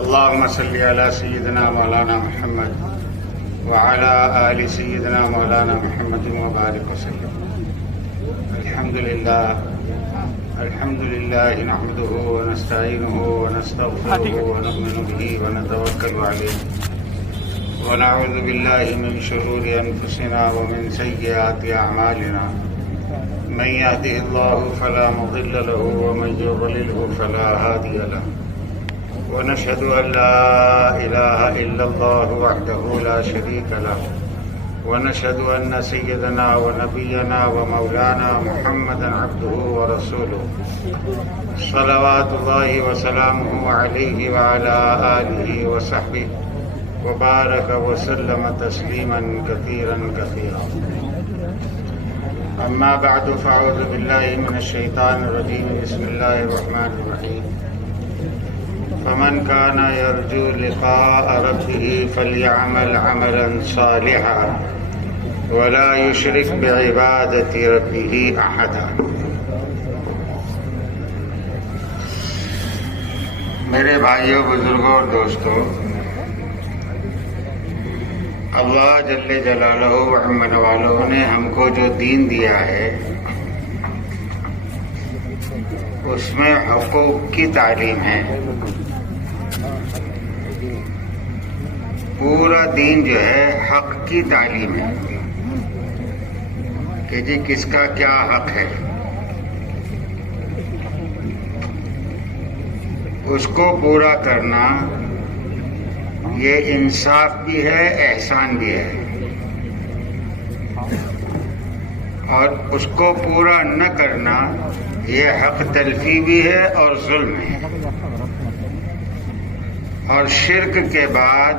اللهم صل على سيدنا مولانا محمد وعلى آل سيدنا مولانا محمد وبارك وسلم. الحمد لله نحمده ونستعينه ونستغفره ونؤمن به ونتوكل عليه ونعوذ بالله من شرور أنفسنا ومن سيئات أعمالنا. من يهده الله فلا مضل له ومن يضلله فلا هادي له. ونشهد أن لا إله إلا الله وحده لا شريك له ونشهد أن سيدنا ونبينا ومولانا محمدا عبده ورسوله صلوات الله وسلامه عليه وعلى آله وصحبه وبارك وسلم تسليما كثيرا كثيرا. أما بعد فأعوذ بالله من الشيطان الرجيم. بسم الله الرحمن الرحيم. فمن كان يرجو لقاء ربه فليعمل عملا صالحا ولا يشرك بعبادة ربه أحدا. میرے بھائیوں، بزرگوں اور دوستوں، اللہ جل جلالہ و عمن والوں نے ہم کو جو دین دیا ہے اس میں حقوق کی تعلیم ہے. پورا دین جو ہے حق کی تعلیم ہے کہ جی کس کا کیا حق ہے، اس کو پورا کرنا یہ انصاف بھی ہے، احسان بھی ہے، اور اس کو پورا نہ کرنا یہ حق تلفی بھی ہے اور ظلم ہے. اور شرک کے بعد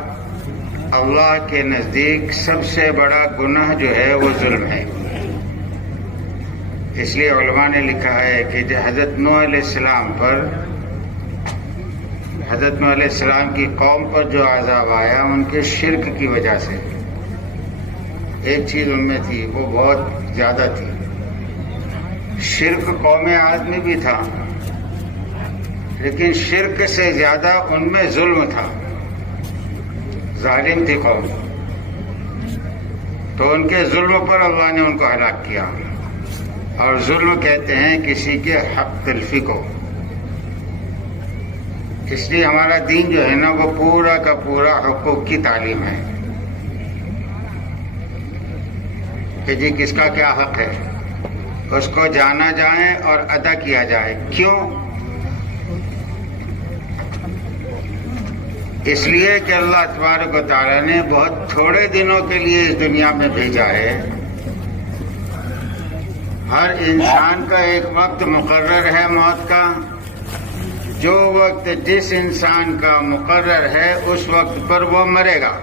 اللہ کے نزدیک سب سے بڑا گناہ جو ہے وہ ظلم ہے. اس لیے علماء نے لکھا ہے کہ حضرت نوح علیہ السلام کی قوم پر جو عذاب آیا ان کے شرک کی وجہ سے. ایک چیز ان میں تھی، وہ بہت زیادہ تھی. شرک قوم عاد میں بھی تھا، لیکن شرک سے زیادہ ان میں ظلم تھا. ظالم تھی قوم، تو ان کے ظلم پر اللہ نے ان کو ہلاک کیا. اور ظلم کہتے ہیں کسی کے حق تلفی کو. اس لیے ہمارا دین جو ہے نا وہ پورا کا پورا حقوق کی تعلیم ہے کہ جی کس کا کیا حق ہے، اس کو جانا جائے اور ادا کیا جائے. کیوں؟ اس لیے کہ اللہ تبارک و تعالیٰ نے بہت تھوڑے دنوں کے لیے اس دنیا میں بھیجا ہے. ہر انسان کا ایک وقت مقرر ہے موت کا. جو وقت جس انسان کا مقرر ہے اس وقت پر وہ مرے گا،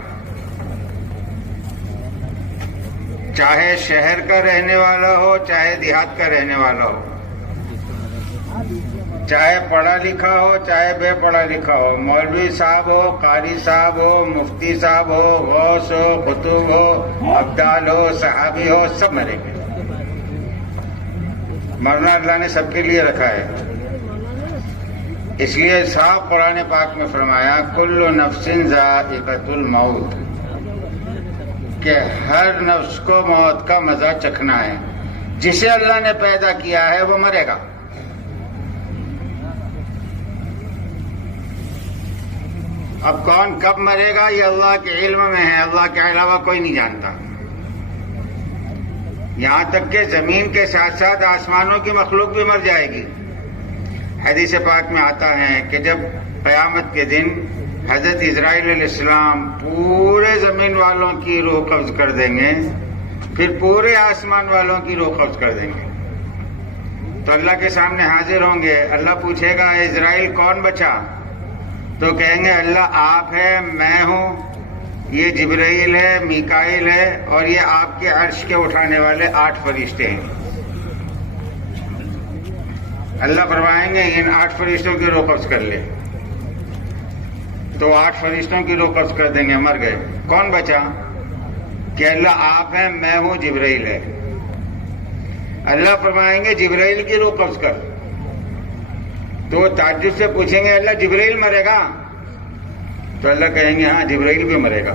چاہے شہر کا رہنے والا ہو چاہے دیہات کا رہنے والا ہو، چاہے پڑھا لکھا ہو چاہے بے پڑھا لکھا ہو، مولوی صاحب ہو، قاری صاحب ہو، مفتی صاحب ہو، غوث ہو، قطب ہو، ابدال ہو، صحابی ہو، سب مریں گے. مرنا اللہ نے سب کے لیے رکھا ہے. اس لیے صاحب قرآن پاک میں فرمایا کل نفس ذائقۃ الموت، کہ ہر نفس کو موت کا مزہ چکھنا ہے. جسے اللہ نے پیدا کیا ہے وہ مرے گا. اب کون کب مرے گا یہ اللہ کے علم میں ہے، اللہ کے علاوہ کوئی نہیں جانتا. یہاں تک کہ زمین کے ساتھ ساتھ آسمانوں کی مخلوق بھی مر جائے گی. حدیث پاک میں آتا ہے کہ جب قیامت کے دن حضرت اسرائیل علیہ السلام پورے زمین والوں کی روح قبض کر دیں گے، پھر پورے آسمان والوں کی روح قبض کر دیں گے، تو اللہ کے سامنے حاضر ہوں گے. اللہ پوچھے گا اسرائیل کون بچا؟ تو کہیں گے اللہ آپ ہے، میں ہوں، یہ جبرائیل ہے، میکائیل ہے، اور یہ آپ کے عرش کے اٹھانے والے 8 فرشتے ہیں. اللہ فرمائیں گے ان 8 فرشتوں کی روح قبض کر لے. تو 8 فرشتوں کی روح قبض کر دیں گے، مر گئے. کون بچا؟ کہ اللہ آپ ہیں، میں ہوں، جبرائیل ہے. اللہ فرمائیں گے جبرائیل کی روح قبض کر. تو وہ تعجب سے پوچھیں گے اللہ جبرائیل مرے گا؟ تو اللہ کہیں گے ہاں جبرائیل بھی مرے گا،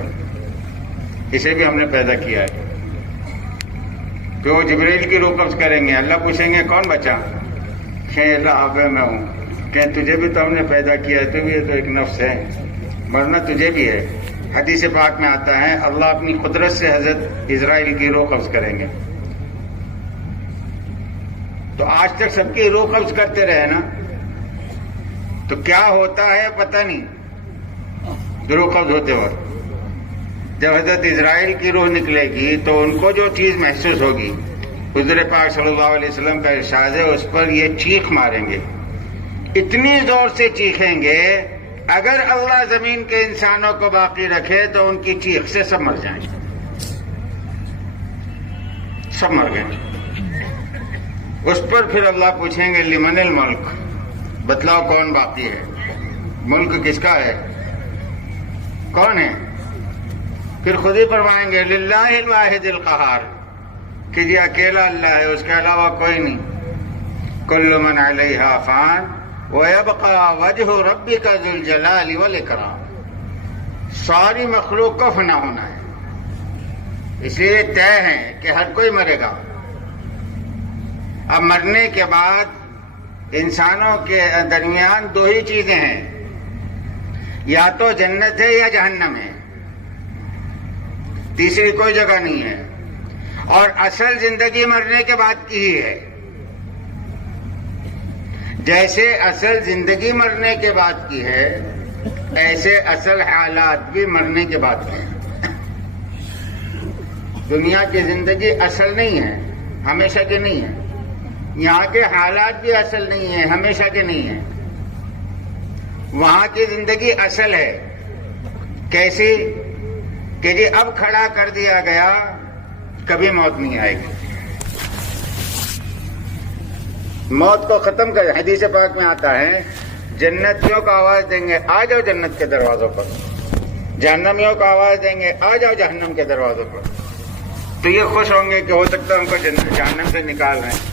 اسے بھی ہم نے پیدا کیا ہے. تو وہ جبرائیل کی روح قبض کریں گے. اللہ پوچھیں گے کون بچا؟ کہ اللہ آپ میں ہوں. کہ تجھے بھی تو ہم نے پیدا کیا ہے، تو بھی یہ تو ایک نفس ہے، مرنا تجھے بھی ہے. حدیث پاک میں آتا ہے اللہ اپنی قدرت سے حضرت اسرائیل کی روح قبض کریں گے. تو آج تک سب کی روح قبض کرتے رہے نا، تو کیا ہوتا ہے پتہ نہیں. روح قبض ہوتے وقت جب حضرت اسرائیل کی روح نکلے گی تو ان کو جو چیز محسوس ہوگی، حضور پاک صلی اللہ علیہ وسلم کا ارشاد ہے اس پر یہ چیخ ماریں گے، اتنی زور سے چیخیں گے اگر اللہ زمین کے انسانوں کو باقی رکھے تو ان کی چیخ سے سب مر جائیں گے. سب مر گئے. اس پر پھر اللہ پوچھیں گے لمن الملک، بتلاؤ کون باقی ہے، ملک کس کا ہے، کون ہے؟ پھر خود ہی فرمائیں گے للہ الواحد القہار، کہ جی اکیلا اللہ ہے، اس کے علاوہ کوئی نہیں. کل من علیہا فان وَيَبْقَى وَجْهُ رَبِّكَ ذُو الْجَلَالِ وَالْإِكْرَامِ. ساری مخلوق کو فنا ہونا ہے، اس لیے طے ہے کہ ہر کوئی مرے گا. اب مرنے کے بعد انسانوں کے درمیان دو ہی چیزیں ہیں، یا تو جنت ہے یا جہنم ہے، تیسری کوئی جگہ نہیں ہے. اور اصل زندگی مرنے کے بعد کی ہی ہے. جیسے اصل زندگی مرنے کے بعد کی ہے، ایسے اصل حالات بھی مرنے کے بعد کی ہیں. دنیا کی زندگی اصل نہیں ہے، ہمیشہ کی نہیں ہے. یہاں کے حالات بھی اصل نہیں ہیں، ہمیشہ کے نہیں ہیں. وہاں کی زندگی اصل ہے. کیسی؟ کہ جی اب کھڑا کر دیا گیا، کبھی موت نہیں آئے گی. موت کو ختم کر. حدیث پاک میں آتا ہے جنتیوں کو آواز دیں گے آ جاؤ جنت کے دروازوں پر، جہنمیوں کو آواز دیں گے آ جاؤ جہنم کے دروازوں پر. تو یہ خوش ہوں گے کہ ہو سکتا ہے ان کو جہنم سے نکال رہے ہیں.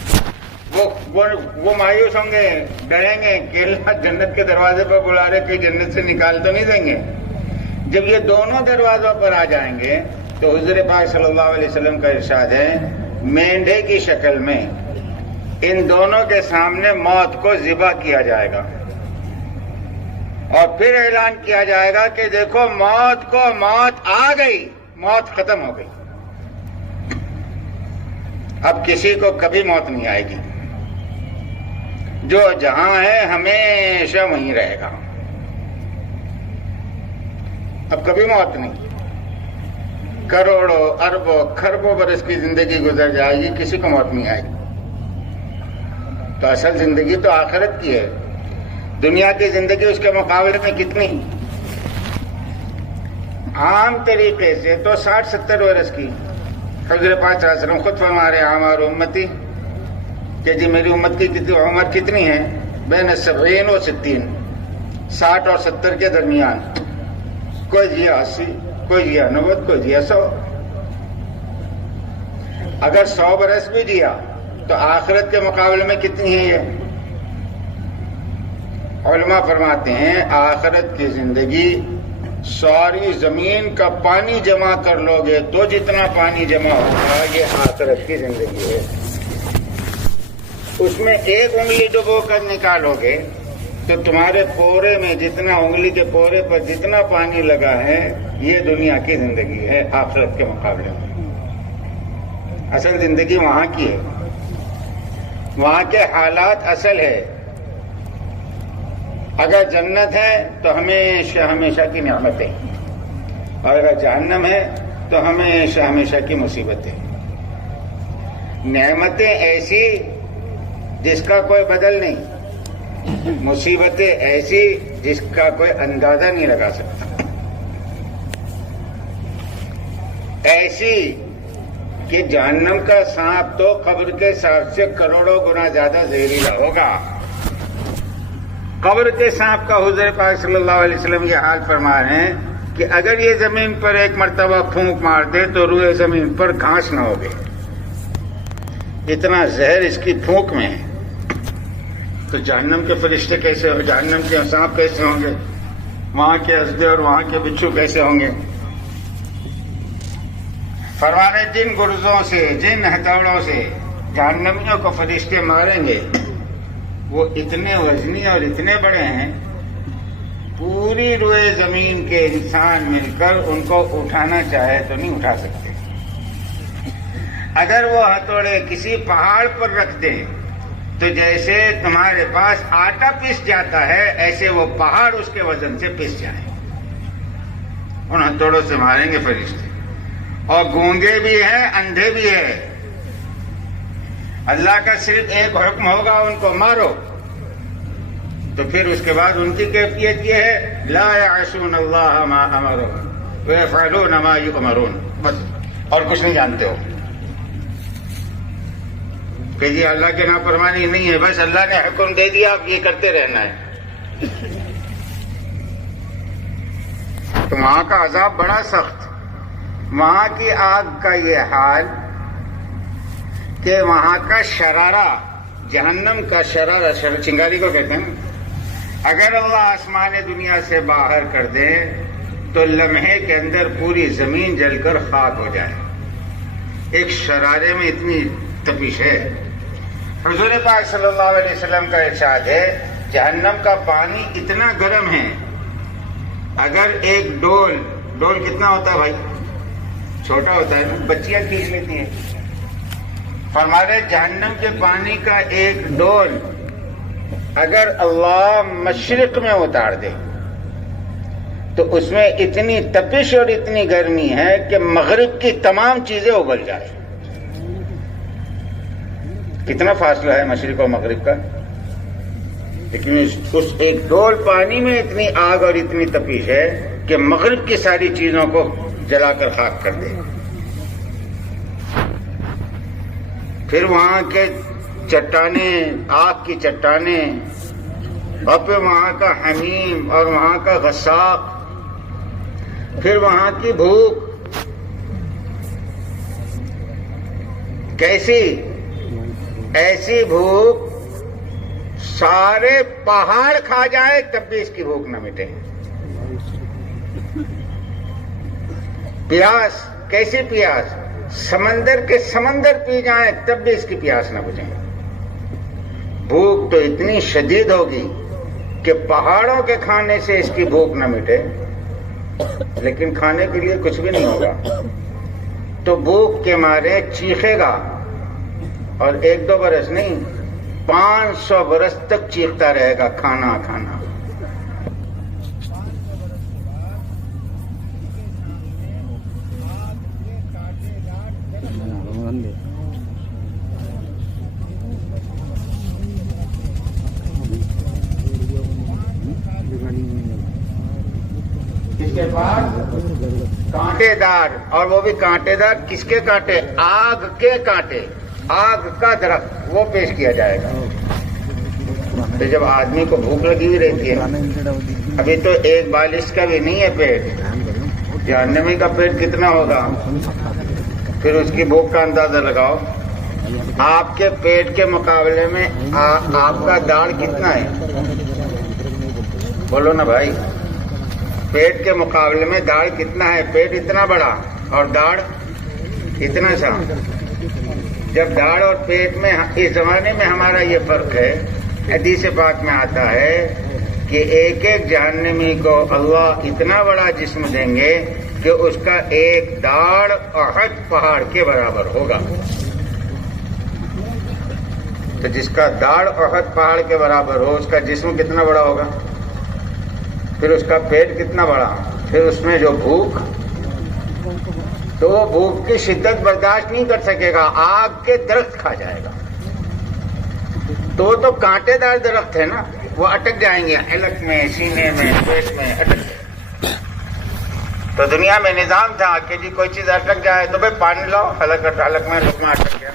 وہ مایوس ہوں گے، ڈریں گے کہ اللہ جنت کے دروازے پر بلا رہے کہ جنت سے نکال تو نہیں دیں گے. جب یہ دونوں دروازوں پر آ جائیں گے تو حضور پاک صلی اللہ علیہ وسلم کا ارشاد ہے مینڈھے کی شکل میں ان دونوں کے سامنے موت کو ذبح کیا جائے گا، اور پھر اعلان کیا جائے گا کہ دیکھو موت کو موت آ گئی، موت ختم ہو گئی. اب کسی کو کبھی موت نہیں آئے گی. جو جہاں ہے ہمیشہ وہیں رہے گا. اب کبھی موت نہیں. کروڑوں اربوں کھربوں برس کی زندگی گزر جائے گی، کسی کو موت نہیں آئے گی. تو اصل زندگی تو آخرت کی ہے. دنیا کی زندگی اس کے مقابلے میں کتنی؟ عام طریقے سے تو 60-70 برس کی. حضور پاک صلی اللہ علیہ وسلم خود فرما رہے عمر امتی کہ جی میری امت کی عمر کتنی ہے؟ بین 70 و 60، 60 اور 70 کے درمیان. کوئی جیا 80، کوئی جیا 90، کوئی جیا 100. اگر 100 برس بھی جیا تو آخرت کے مقابلے میں کتنی ہے یہ؟ علماء فرماتے ہیں آخرت کی زندگی ساری زمین کا پانی جمع کر لو گے تو جتنا پانی جمع ہوگا یہ آخرت کی زندگی ہے. اس میں ایک انگلی ڈبو کر نکالو گے تو تمہارے پورے میں جتنا انگلی کے پورے پر جتنا پانی لگا ہے یہ دنیا کی زندگی ہے آخرت کے مقابلے میں. اصل زندگی وہاں کی ہے، وہاں کے حالات اصل ہے. اگر جنت ہے تو ہمیشہ ہمیشہ کی نعمتیں، اور اگر جہنم ہے تو ہمیشہ ہمیشہ کی مصیبتیں. نعمتیں ایسی جس کا کوئی بدل نہیں، مصیبتیں ایسی جس کا کوئی اندازہ نہیں لگا سکتا. ایسی کہ جہنم کا سانپ تو قبر کے سانپ سے کروڑوں گنا زیادہ زہریلا ہوگا. قبر کے سانپ کا حضور پاک صلی اللہ علیہ وسلم یہ حال فرما رہے ہیں کہ اگر یہ زمین پر ایک مرتبہ پھونک مار دے تو روئے زمین پر گھاس نہ ہوگی، اتنا زہر اس کی پھونک میں ہے. تو جہنم کے فرشتے کیسے ہو، جہنم کے سانپ کیسے ہوں گے؟ وہاں کے اسدے اور وہاں کے بچھو کیسے ہوں گے؟ فرمانے جن گرزوں سے، جن ہتھوڑوں سے جہنمیوں کو فرشتے ماریں گے وہ اتنے وزنی اور اتنے بڑے ہیں، پوری روئے زمین کے انسان مل کر ان کو اٹھانا چاہے تو نہیں اٹھا سکتے۔ اگر وہ ہتھوڑے کسی پہاڑ پر رکھ دیں تو جیسے تمہارے پاس آٹا پس جاتا ہے ایسے وہ پہاڑ اس کے وزن سے پس جائیں۔ ان ہتھوڑوں سے ماریں گے فرشتے، اور گونگے بھی ہیں، اندھے بھی ہیں۔ اللہ کا صرف ایک حکم ہوگا ان کو مارو، تو پھر اس کے بعد ان کی کیفیت یہ ہے لا یعصون اللہ ما امرهم ویفعلون ما یؤمرون، بس اور کچھ نہیں جانتے ہو کہ جی اللہ کے نافرمانی نہیں ہے، بس اللہ نے حکم دے دیا اب یہ کرتے رہنا ہے۔ تو وہاں کا عذاب بڑا سخت، وہاں کی آگ کا یہ حال کہ وہاں کا شرارہ، جہنم کا شرارہ، چنگاری کو کہتے ہیں، اگر اللہ آسمان دنیا سے باہر کر دے تو لمحے کے اندر پوری زمین جل کر خاک ہو جائے۔ ایک شرارے میں اتنی تپش ہے۔ حضور پاک صلی اللہ علیہ وسلم کا ارشاد ہے جہنم کا پانی اتنا گرم ہے، اگر ایک ڈول کتنا ہوتا ہے بھائی؟ چھوٹا ہوتا ہے نا، بچیاں کھینچ لیتی ہیں۔ فرماتے جہنم کے پانی کا ایک ڈول اگر اللہ مشرق میں اتار دے تو اس میں اتنی تپش اور اتنی گرمی ہے کہ مغرب کی تمام چیزیں ابل جائیں۔ کتنا فاصلہ ہے مشرق اور مغرب کا، لیکن اس ایک ڈول پانی میں اتنی آگ اور اتنی تپش ہے کہ مغرب کی ساری چیزوں کو جلا کر خاک کر دے۔ پھر وہاں کے چٹانیں، آگ کی چٹانیں، اور پھر وہاں کا حمیم اور وہاں کا غساق، پھر وہاں کی بھوک کیسی، ایسی بھوک سارے پہاڑ کھا جائے تب بھی اس کی بھوک نہ مٹے۔ پیاس، کیسی پیاس، سمندر کے سمندر پی جائیں تب بھی اس کی پیاس نہ بجھے۔ بھوک تو اتنی شدید ہوگی کہ پہاڑوں کے کھانے سے اس کی بھوک نہ مٹے، لیکن کھانے کے لیے کچھ بھی نہیں ہوگا تو بھوک کے مارے چیخے گا، اور 1-2 برس نہیں، 500 برس تک چیختا رہے گا کھانا کھانا۔ اس کے بعد کانٹے دار، اور وہ بھی کانٹے دار کس کے کانٹے؟ آگ کے کانٹے، آگ کا درخت وہ پیش کیا جائے گا۔ تو جب آدمی کو بھوک لگی ہوئی رہتی ہے، ابھی تو ایک بالش کا بھی نہیں ہے پیٹ، جہنمی کا پیٹ کتنا ہوگا، پھر اس کی بھوک کا اندازہ لگاؤ۔ آپ کے پیٹ کے مقابلے میں آپ کا داڑھ کتنا ہے؟ بولو نا بھائی، پیٹ کے مقابلے میں داڑھ کتنا ہے؟ پیٹ اتنا بڑا اور داڑھ اتنا سا۔ جب داڑھ اور پیٹ میں، اس زمانے میں ہمارا یہ فرق ہے، حدیث پاک میں آتا ہے کہ ایک ایک جہنمی کو اللہ اتنا بڑا جسم دیں گے کہ اس کا ایک داڑھ احد پہاڑ کے برابر ہوگا۔ تو جس کا داڑھ احد پہاڑ کے برابر ہو اس کا جسم کتنا بڑا ہوگا، پھر اس کا پیٹ کتنا بڑا، پھر اس میں جو بھوک، تو وہ بھوک کی شدت برداشت نہیں کر سکے گا، آگ کے درخت کھا جائے گا۔ تو وہ تو کانٹے دار درخت ہے نا، وہ اٹک جائیں گے حلق میں، سینے میں، پیٹ میں اٹک۔ تو دنیا میں نظام تھا کہ جی کوئی چیز اٹک جائے تو بھائی پانی لاؤ، حلق میں لقمہ اٹک گیا،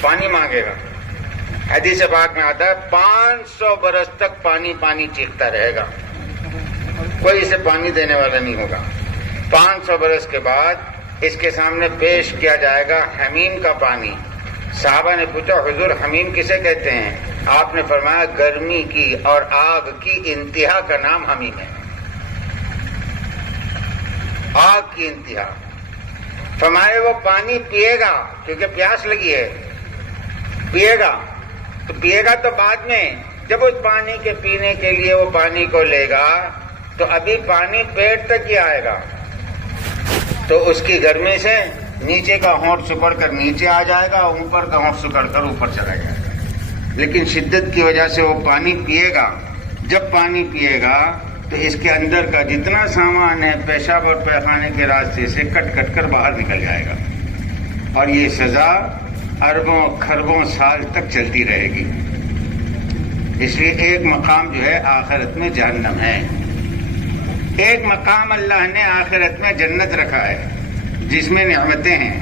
پانی مانگے گا۔ حدیث پاک میں آتا ہے 500 برس تک پانی پانی چیختا رہے گا، کوئی اسے پانی دینے والا نہیں ہوگا۔ 500 برس کے بعد اس کے سامنے پیش کیا جائے گا حمیم کا پانی۔ صحابہ نے پوچھا حضور حمیم کسے کہتے ہیں؟ آپ نے فرمایا گرمی کی اور آگ کی انتہا کا نام حمیم ہے۔ کی انتہا. فرمائے وہ پانی پیے گا کیونکہ پیاس لگی ہے، پیے گا تو بعد میں جب اس پانی کے پینے کے لیے وہ پانی کو لے گا تو ابھی پانی پیٹ تک ہی آئے گا، تو اس کی گرمی سے نیچے کا ہونٹ سکڑ کر نیچے آ جائے گا، اوپر کا ہونٹ سکڑ کر اوپر چلا جائے گا. لیکن شدت کی وجہ سے وہ پانی پیے گا. جب پانی پیے گا تو اس کے اندر کا جتنا سامان ہے پیشاب اور پیخانے کے راستے سے کٹ کٹ کر باہر نکل جائے گا، اور یہ سزا اربوں کھربوں سال تک چلتی رہے گی. اس لیے ایک مقام جو ہے آخرت میں جہنم ہے، ایک مقام اللہ نے آخرت میں جنت رکھا ہے جس میں نعمتیں ہیں.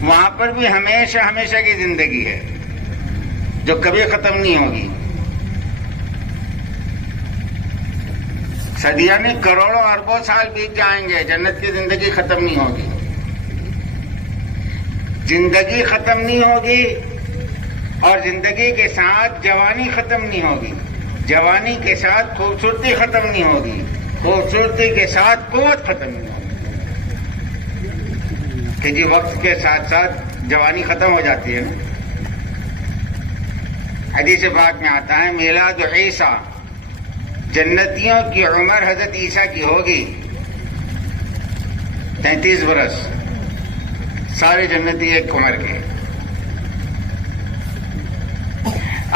وہاں پر بھی ہمیشہ ہمیشہ کی زندگی ہے جو کبھی ختم نہیں ہوگی. صدیاں نہیں کروڑوں اربوں سال بیت جائیں گے، جنت کی زندگی ختم نہیں ہوگی. زندگی ختم نہیں ہوگی اور زندگی کے ساتھ جوانی ختم نہیں ہوگی، جوانی کے ساتھ خوبصورتی ختم نہیں ہوگی، خوبصورتی کے ساتھ قوت ختم نہیں ہوگی. کہ جی وقت کے ساتھ ساتھ جوانی ختم ہو جاتی ہے نا. حدیث پاک میں آتا ہے میلاد عیسیٰ، جنتیوں کی عمر حضرت عیسیٰ کی ہوگی 33 برس، سارے جنتی ایک عمر کے.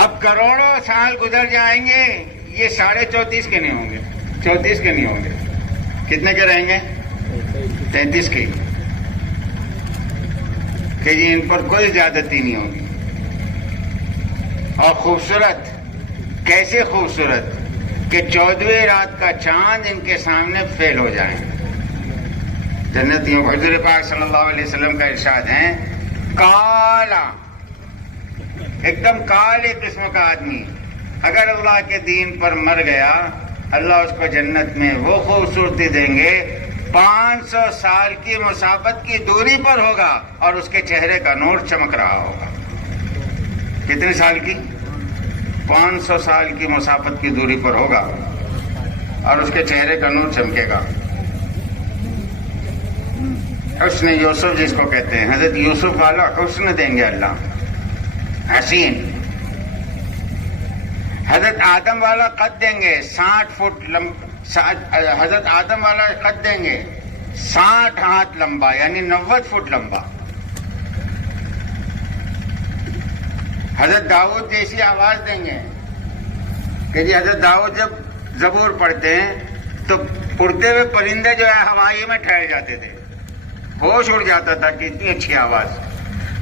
اب کروڑوں سال گزر جائیں گے، یہ 34.5 کے نہیں ہوں گے، 34 کے نہیں ہوں گے، کتنے کے رہیں گے؟ 33 کے. کہ جی ان پر کوئی زیادتی نہیں ہوگی. اور خوبصورت، کیسے خوبصورت کہ 14ویں رات کا چاند ان کے سامنے فیل ہو جائیں. جنتیوں کو حضور پاک صلی اللہ علیہ وسلم کا ارشاد ہے کالا، ایک دم کالے قسم کا آدمی اگر اللہ کے دین پر مر گیا، اللہ اس کو جنت میں وہ خوبصورتی دیں گے 500 سال کی مسافت کی دوری پر ہوگا اور اس کے چہرے کا نور چمک رہا ہوگا. کتنے سال کی؟ 500 سال کی مسافت کی دوری پر ہوگا اور اس کے چہرے کا نور چمکے گا. حسن یوسف جس کو کہتے ہیں، حضرت یوسف والا حسن دیں گے اللہ، حسین. حضرت آدم والا قد دیں گے 60 فٹ حضرت آدم والا قد دیں گے 60 ہاتھ لمبا، یعنی 90 فٹ لمبا. حضرت داؤد جیسی آواز دیں گے کہ جی حضرت داؤد جب زبور پڑھتے ہیں تو اڑتے ہوئے پرندے جو ہے ہوائی میں ٹھہر جاتے تھے، ہوش اڑ جاتا تھا کہ اتنی اچھی آواز.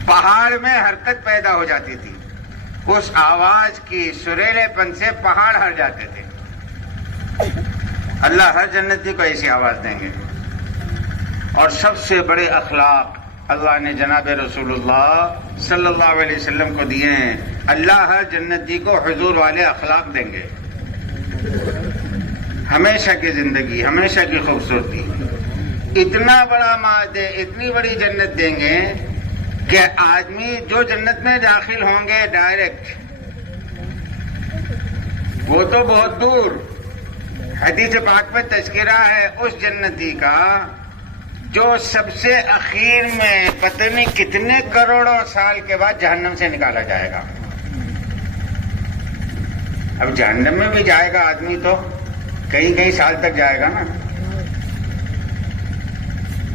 پہاڑ میں حرکت پیدا ہو جاتی تھی، اس آواز کی سریلے پن سے پہاڑ ہل جاتے تھے. اللہ ہر جنتی کو ایسی آواز دیں گے. اور سب سے بڑے اخلاق اللہ نے جناب رسول اللہ صلی اللہ علیہ وسلم کو دیے ہیں. اللہ ہر جنتی کو حضور والے اخلاق دیں گے، ہمیشہ کی زندگی، ہمیشہ کی خوبصورتی. اتنا بڑا مادے، اتنی بڑی جنت دیں گے کہ آدمی جو جنت میں داخل ہوں گے ڈائریکٹ، وہ تو بہت دور. حدیث پاک میں تذکرہ ہے اس جنتی کا جو سب سے اخیر میں پتہ نہیں کتنے کروڑوں سال کے بعد جہنم سے نکالا جائے گا. اب جہنم میں بھی جائے گا آدمی تو کئی سال تک جائے گا نا.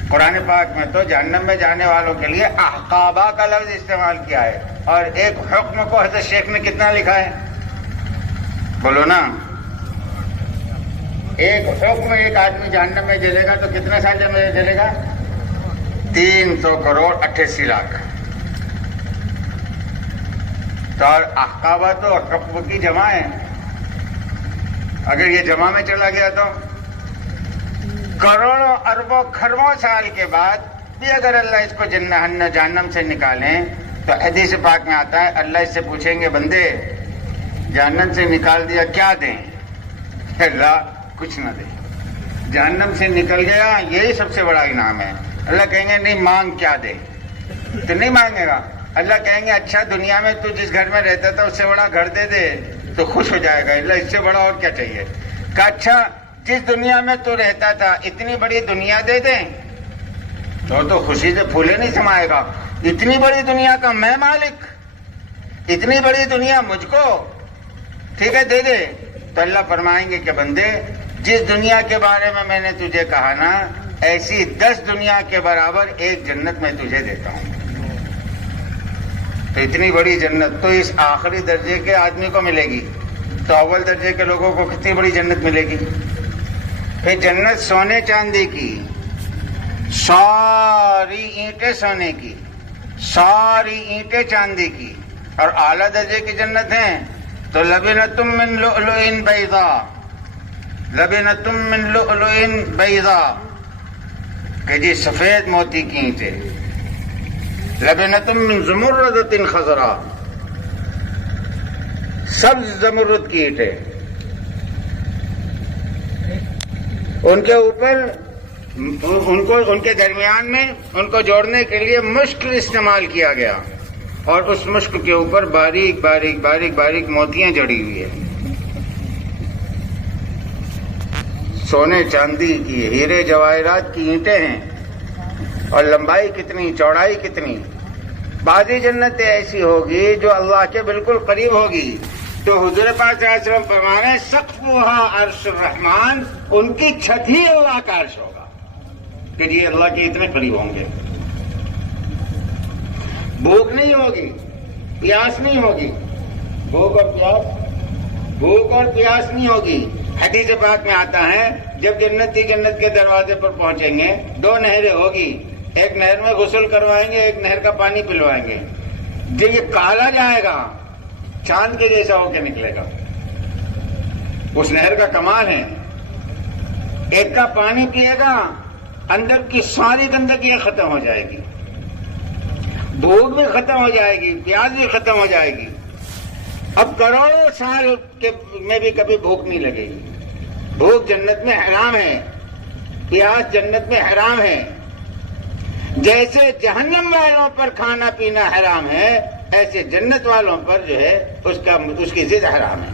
قرآن پاک میں تو جہنم میں جانے والوں کے لیے احقابہ کا لفظ استعمال کیا ہے، اور ایک حکم کو حضرت شیخ نے کتنا لکھا ہے؟ بولو نا. ایک حکم ایک آدمی جہنم میں جلے گا تو کتنے سال میں جلے گا؟ 300 کروڑ 88 لاکھ. تو اور احقابہ تو حکم کی جمع ہے. اگر یہ جمع میں چلا گیا تو کروڑوں اربوں کھربوں سال کے بعد بھی اگر اللہ اس کو جہنم سے نکالیں تو حدیث پاک میں آتا ہے اللہ اس سے پوچھیں گے بندے جہنم سے نکال دیا کیا دیں؟ اللہ کچھ نہ دے. جہنم سے نکل گیا یہی سب سے بڑا انعام ہے. اللہ کہیں گے نہیں مانگ کیا دے؟ تو نہیں مانگے گا. اللہ کہیں گے اچھا دنیا میں تو جس گھر میں رہتا تھا اس سے بڑا گھر دے دے تو خوش ہو جائے گا. اللہ اس سے بڑا اور کیا چاہیے؟ کہ اچھا جس دنیا میں تو رہتا تھا اتنی بڑی دنیا دے دیں تو خوشی سے پھولے نہیں سمائے گا. اتنی بڑی دنیا کا میں مالک, اتنی بڑی دنیا مجھ کو, ٹھیک ہے دے دے. تو اللہ فرمائیں گے کہ بندے جس دنیا کے بارے میں نے تجھے کہا نا, ایسی 10 دنیا کے برابر ایک جنت میں تجھے دیتا ہوں. تو اتنی بڑی جنت تو اس آخری درجے کے آدمی کو ملے گی, تو اول درجے کے لوگوں کو کتنی بڑی جنت ملے گی. پھر جنت سونے چاندی کی, ساری اینٹیں سونے کی, ساری اینٹیں چاندی کی, اور اعلیٰ درجے کی جنت ہیں تو لبنتم من لؤلؤ بیضاء, لبنتم من لؤلؤ بیضاء, کہ جی سفید موتی کی اینٹیں. لبنتم من زمرد خضراء, سبز زمرد کی اینٹیں. ان کے اوپر ان کے درمیان میں ان کو جوڑنے کے لیے مشک استعمال کیا گیا, اور اس مشک کے اوپر باریک باریک باریک باریک موتیاں جڑی ہوئی ہیں. سونے چاندی کی, ہیرے جواہرات کی اینٹیں ہیں, اور لمبائی کتنی, چوڑائی کتنی. بعضی جنتیں ایسی ہوگی جو اللہ کے بالکل قریب ہوگی. تو حضور پاک صلی اللہ علیہ وسلم فرما رہے ہیں سقفها عرش الرحمن, ان کی چھت ہی اللہ کا عرش ہوگا کہ یہ اللہ کے اتنے قریب ہوں گے. بھوک نہیں ہوگی, پیاس نہیں ہوگی, بھوک اور پیاس نہیں ہوگی. حدیث پاک میں آتا ہے جب جنتی جنت کے دروازے پر پہنچیں گے 2 نہریں ہوگی, ایک نہر میں غسل کروائیں گے, ایک نہر کا پانی پلوائیں گے. جب یہ کالا جائے گا چاند کے جیسا ہو کے نکلے گا. اس نہر کا کمال ہے, ایک کا پانی پیے گا اندر کی ساری گندگی ختم ہو جائے گی, بھوک بھی ختم ہو جائے گی, پیاس بھی ختم ہو جائے گی. اب کروڑوں سال میں بھی کبھی بھوک نہیں لگے گی. بھوک جنت میں حرام ہے, پیاس جنت میں حرام ہے. جیسے جہنم والوں پر کھانا پینا حرام ہے, ایسے جنت والوں پر جو ہے اس کی ضد حرام ہے.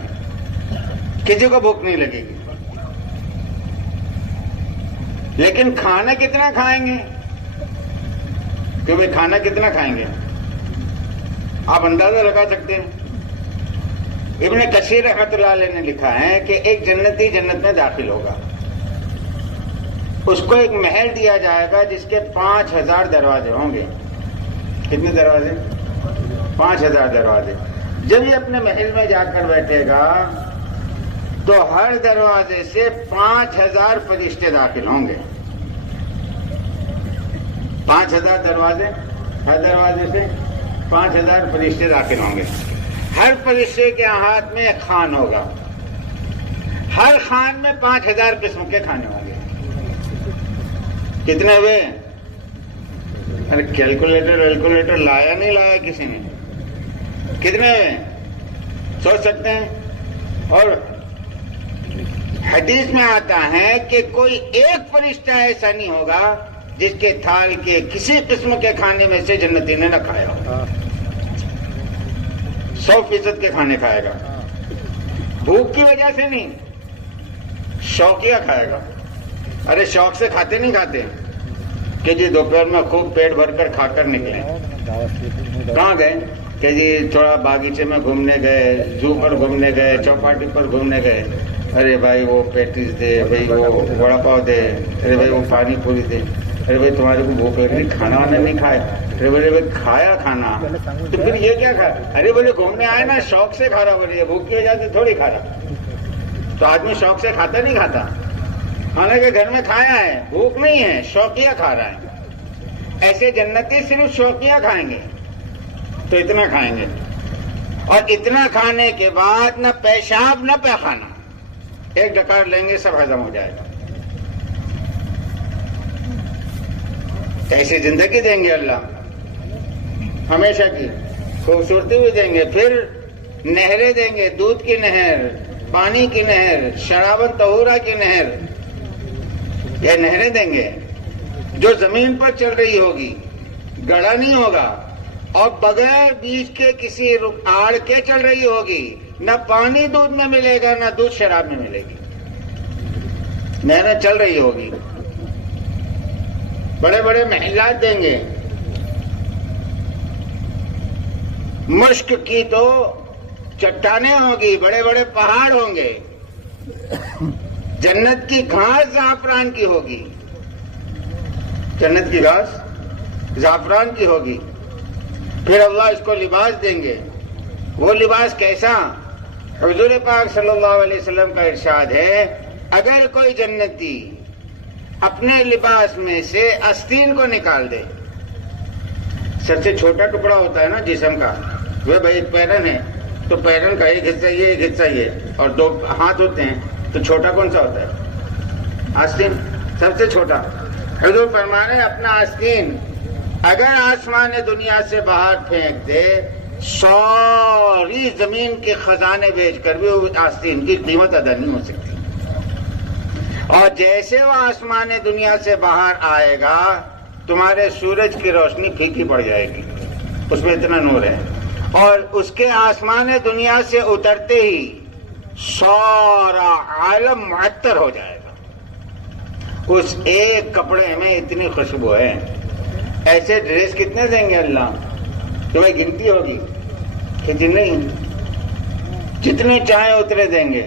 کسی کو بھوک نہیں لگے گی. لیکن کھانا کتنا کھائیں گے, کہ بھائی کھانا کتنا کھائیں گے آپ اندازہ لگا سکتے ہیں. ابن کثیر رحمۃ اللہ علیہ نے لکھا ہے کہ ایک جنتی جنت میں داخل ہوگا, اس کو ایک محل دیا جائے گا جس کے 5000 دروازے ہوں گے. کتنے دروازے؟ 5000 دروازے. جب یہ اپنے محل میں جا کر بیٹھے گا تو ہر دروازے سے 5000 فرشتے داخل ہوں گے. 5000 دروازے, ہر دروازے سے 5000 فرشتے داخل ہوں گے. ہر فرشتے کے ہاتھ میں ایک خوان ہوگا, ہر خوان میں 5000 قسم کے کھانے ہوں گے. کتنے ہوئے؟ ارے کیلکولیٹر لایا نہیں لایا کسی نے, کتنے ہوئے سوچ سکتے ہیں. اور حدیث میں آتا ہے کہ کوئی ایک فرشتہ ایسا نہیں ہوگا جس کے تھال کے کسی قسم کے کھانے میں سے جنتی نے نہ کھایا ہو. 100% کے کھانے کھائے گا. بھوک کی وجہ سے نہیں, شوقیہ کھائے گا. ارے شوق سے کھاتے نہیں کھاتے کہ جی دوپہر میں خوب پیٹ بھر کر کھا کر نکلیں. کہاں گئے کہ جی تھوڑا باغیچے میں گھومنے گئے, زو پر گھومنے گئے, چوپاٹی پر گھومنے گئے. ارے بھائی وہ پیٹیز دے, بھائی وہ وڑا پاؤ دے, ارے بھائی وہ پانی پوری دے, ارے بھائی تمہارے کو بھوک لگ رہی, کھانا وانا نہیں کھائے, ارے بولے کھایا کھانا, تو پھر یہ کیا کھا, ارے بولے گھومنے آئے نا شوق سے کھا رہا, بولے بھوک کی وجہ سے تھوڑی کھا رہا. تو آدمی شوق سے کھاتا نہیں کھاتا, حالانکہ گھر میں کھایا ہے, بھوک نہیں ہے, شوقیہ کھا رہا ہے. ایسے جنتی صرف شوقیہ کھائیں گے تو اتنا کھائیں گے, اور اتنا کھانے کے بعد نہ پیشاب نہ پیخانہ, ایک ڈکار لیں گے سب ہضم ہو جائے گا. ایسی زندگی دیں گے اللہ, ہمیشہ کی خوبصورتی بھی دیں گے. پھر نہریں دیں گے, دودھ کی نہر, پانی کی نہر, شرابن طہورہ کی نہر. یہ نہریں دیں گے جو زمین پر چل رہی ہوگی, گڑھا نہیں ہوگا, اور بغیر بیچ کے کسی آڑ کے چل رہی ہوگی. نہ پانی دودھ میں ملے گا, نہ دودھ شراب میں ملے گی. محنت چل رہی ہوگی، بڑے بڑے محلات دیں گے، مشک کی تو چٹانیں ہوگی، بڑے بڑے پہاڑ ہوں گے، جنت کی گھاس زعفران کی ہوگی، جنت کی گھاس زعفران کی ہوگی، پھر اللہ اس کو لباس دیں گے۔ وہ لباس کیسا؟ حضور پاک صلی اللہ علیہ وسلم کا ارشاد ہے، اگر کوئی جنتی اپنے لباس میں سے آستین کو نکال دے، سب سے چھوٹا ٹکڑا ہوتا ہے نا جسم کا، وہ بھائی پیرن ہے تو پیرن کا ایک حصہ یہ ایک حصہ یہ، اور دو ہاتھ ہوتے ہیں تو چھوٹا کون سا ہوتا ہے؟ آستین، سب سے چھوٹا۔ حضور فرما رہے ہیں اپنا آستین اگر آسمان دنیا سے باہر پھینک دے، ساری زمین کے خزانے بیچ کر بھی وہ آستین کی قیمت ادا نہیں ہو سکتی۔ اور جیسے وہ آسمان دنیا سے باہر آئے گا، تمہارے سورج کی روشنی پھیکی پڑ جائے گی، اس میں اتنا نور ہے، اور اس کے آسمان دنیا سے اترتے ہی سارا عالم معطر ہو جائے گا۔ اس ایک کپڑے میں اتنی خوشبو ہے۔ ایسے ڈریس کتنے دیں گے اللہ؟ تمہیں گنتی ہوگی کہ نہیں، جتنے چاہیں اتنے دیں گے،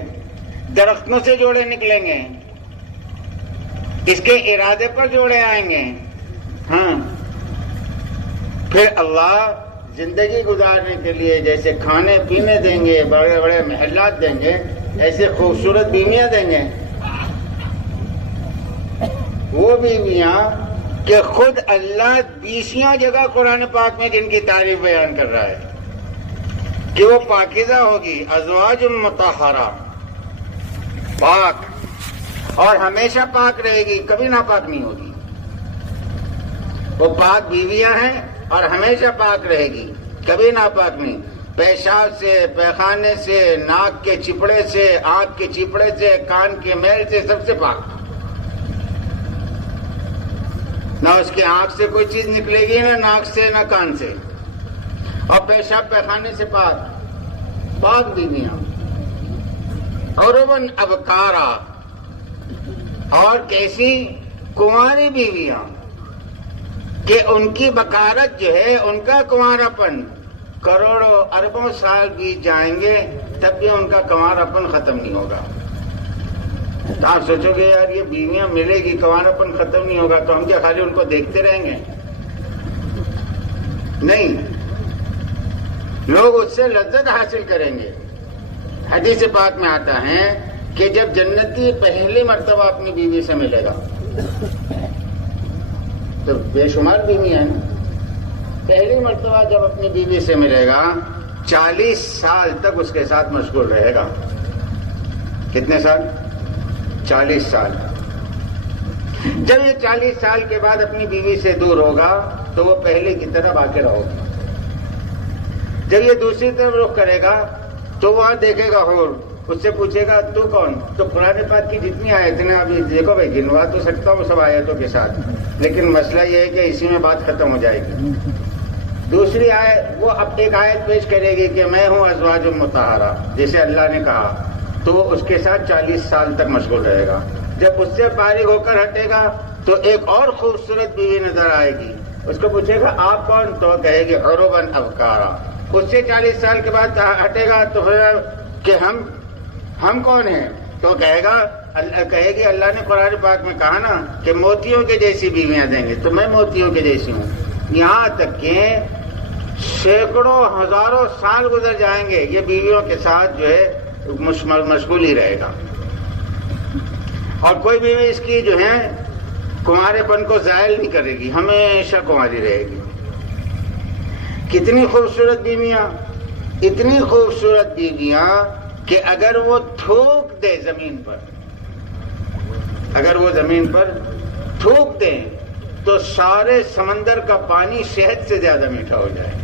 درختوں سے جوڑے نکلیں گے، اس کے ارادے پر جوڑے آئیں گے۔ ہاں، پھر اللہ زندگی گزارنے کے لیے جیسے کھانے پینے دیں گے، بڑے بڑے محلات دیں گے، ایسے خوبصورت بیویاں دیں گے۔ وہ بیویاں کہ خود اللہ 20 جگہ قرآن پاک میں جن کی تعریف بیان کر رہا ہے کہ وہ پاکیزہ ہوگی، ازواج مطہرہ، پاک، اور ہمیشہ پاک رہے گی، کبھی ناپاک نہیں ہوگی۔ وہ پاک بیویاں ہیں اور ہمیشہ پاک رہے گی، کبھی ناپاک نہیں، پیشاب سے، پیخانے سے، ناک کے چپڑے سے، آنکھ کے چپڑے سے، کان کے میل سے، سب سے پاک۔ نہ اس کے آنکھ سے کوئی چیز نکلے گی، نہ ناک سے، نہ کان سے، اور پیشاب پیخانے سے پاک، پاک بیویاں۔ عرباً ابکارا، اور کیسی کنواری بیویاں کہ ان کی بکارت جو ہے، ان کا کنوارپن کروڑوں اربوں سال بیت جائیں گے تب بھی ان کا کنوارپن ختم نہیں ہوگا۔ تو آپ سوچو گے یار یہ بیویاں ملے گی، کنوارپن ختم نہیں ہوگا، تو ہم کیا خالی ان کو دیکھتے رہیں گے؟ نہیں، لوگ اس سے لذت حاصل کریں گے۔ حدیث پاک میں آتا ہے کہ جب جنتی پہلی مرتبہ اپنی بیوی سے ملے گا، تو بے شمار بیوی ہیں نا، پہلی مرتبہ جب اپنی بیوی سے ملے گا 40 سال تک اس کے ساتھ مشغول رہے گا۔ کتنے سال؟ 40 سال۔ جب یہ 40 سال کے بعد اپنی بیوی سے دور ہوگا تو وہ پہلے کی طرح باقی ہوگا۔ جب یہ دوسری طرف رخ کرے گا تو وہاں دیکھے گا حور، اس سے پوچھے گا تو کون؟ تو قرآن پاک کی جتنی آیتیں ہیں، ابھی دیکھو بھائی گنوا تو سکتا ہوں سب آیتوں کے ساتھ، لیکن مسئلہ یہ ہے کہ اسی میں بات ختم ہو جائے گی۔ دوسری آیت وہ اب ایک آیت پیش کرے گی کہ میں ہوں ازواج مطہرہ، جیسے اللہ نے کہا، تو وہ اس کے ساتھ 40 سال تک مشغول رہے گا۔ جب اس سے فارغ ہو کر ہٹے گا تو ایک اور خوبصورت بیوی نظر آئے گی، اس کو پوچھے گا آپ کون؟ تو کہے گی عرباً ابکارا۔ اس سے 40 سال کے بعد ہٹے گا تو کہ ہم کون ہیں؟ تو کہے گی اللہ نے قرآن پاک میں کہا نا کہ موتیوں کے جیسی بیویاں دیں گے، تو میں موتیوں کے جیسی ہوں۔ یہاں تک کہ سینکڑوں ہزاروں سال گزر جائیں گے، یہ بیویوں کے ساتھ جو ہے مشغول ہی رہے گا، اور کوئی بیوی اس کی جو ہے کنوارے پن کو زائل نہیں کرے گی، ہمیشہ کنواری رہے گی۔ کتنی خوبصورت بیویاں، اتنی خوبصورت بیویاں کہ اگر وہ تھوک دے زمین پر، اگر وہ زمین پر تھوک دیں تو سارے سمندر کا پانی شہد سے زیادہ میٹھا ہو جائے۔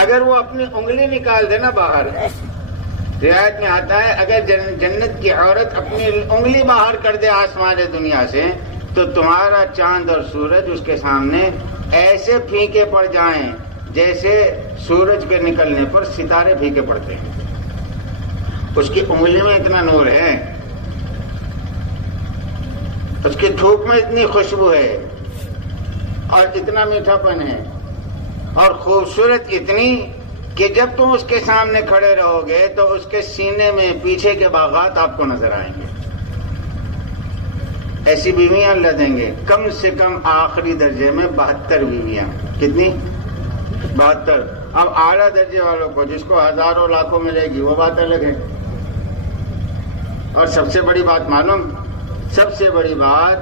اگر وہ اپنی انگلی نکال دے نا باہر، روایت میں آتا ہے اگر جنت کی عورت اپنی انگلی باہر کر دے آسمان دنیا سے تو تمہارا چاند اور سورج اس کے سامنے ایسے پھیکے پڑ جائیں جیسے سورج کے نکلنے پر ستارے پھیکے پڑتے ہیں۔ اس کی انگلی میں اتنا نور ہے اس کی دھوپ میں اتنی خوشبو ہے اور اتنا میٹھا پن ہے اور خوبصورت اتنی کہ جب تم اس کے سامنے کھڑے رہو گے تو اس کے سینے میں پیچھے کے باغات آپ کو نظر آئیں گے. ایسی بیویاں اللہ دیں گے، کم سے کم آخری درجے میں 72 بیویاں. کتنی؟ 72. اب اعلیٰ درجے والوں کو جس کو ہزاروں لاکھوں ملے گی وہ بات الگ ہے. اور سب سے بڑی بات معلوم، سب سے بڑی بات،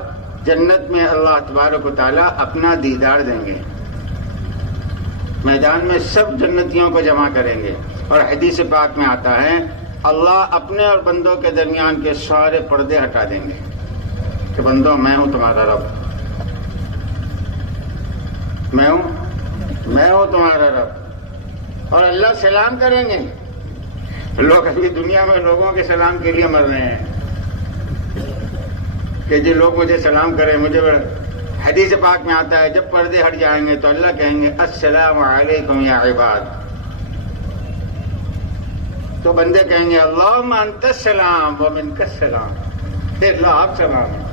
جنت میں اللہ تبارک و تعالیٰ اپنا دیدار دیں گے. میدان میں سب جنتیوں کو جمع کریں گے اور حدیث پاک میں آتا ہے اللہ اپنے اور بندوں کے درمیان کے سارے پردے ہٹا دیں گے کہ بندوں میں ہوں تمہارا رب، میں ہوں تمہارا رب. اور اللہ سلام کریں گے. لوگ ابھی دنیا میں لوگوں کے سلام کے لیے مر رہے ہیں کہ جی لوگ مجھے سلام کریں. مجھے حدیث پاک میں آتا ہے جب پردے ہٹ جائیں گے تو اللہ کہیں گے السلام علیکم یا عباد. تو بندے کہیں گے اللہم انت السلام ومنک السلام، اللہ آپ سلام ہیں،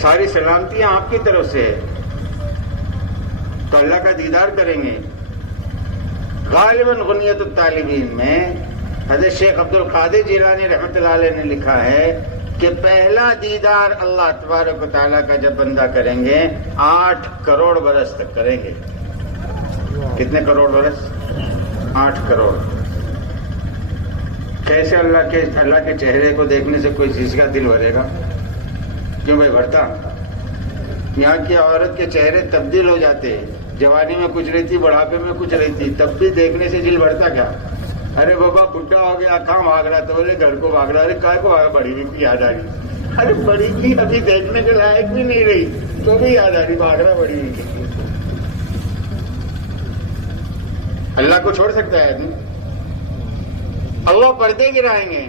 ساری سلامتیاں آپ کی طرف سے. تو اللہ کا دیدار کریں گے. غالباً غنیت الطالبین میں حضرت شیخ عبد القادر جیلانی رحمۃ اللہ علیہ نے لکھا ہے کہ پہلا دیدار اللہ تبارک و تعالیٰ کا جب بندہ کریں گے 8 کروڑ برس تک کریں گے. کتنے کروڑ برس؟ 8 کروڑ. کیسے اللہ کے چہرے کو دیکھنے سے کوئی چیز کا دل بھرے گا؟ کیوں بھائی بھرتا؟ یہاں کی عورت کے چہرے تبدیل ہو جاتے، جوانی میں کچھ رہتی، بڑھاپے میں کچھ رہتی، تب بھی دیکھنے سے دل بھرتا کیا؟ ارے بابا بڈھا ہو گیا، کہاں بھاگ رہا؟ تو بولے گھر کو بھاگ رہا. ارے کہاں کو بھاگا؟ بڑی بھی یاد آ رہی. ارے بڑی بھی ابھی دیکھنے کے لائق بھی نہیں رہی تو بھی یاد آ رہی، بھاگ رہا بڑی بھی. اللہ کو چھوڑ سکتا ہے آدمی؟ اللہ پردے گرائیں گے،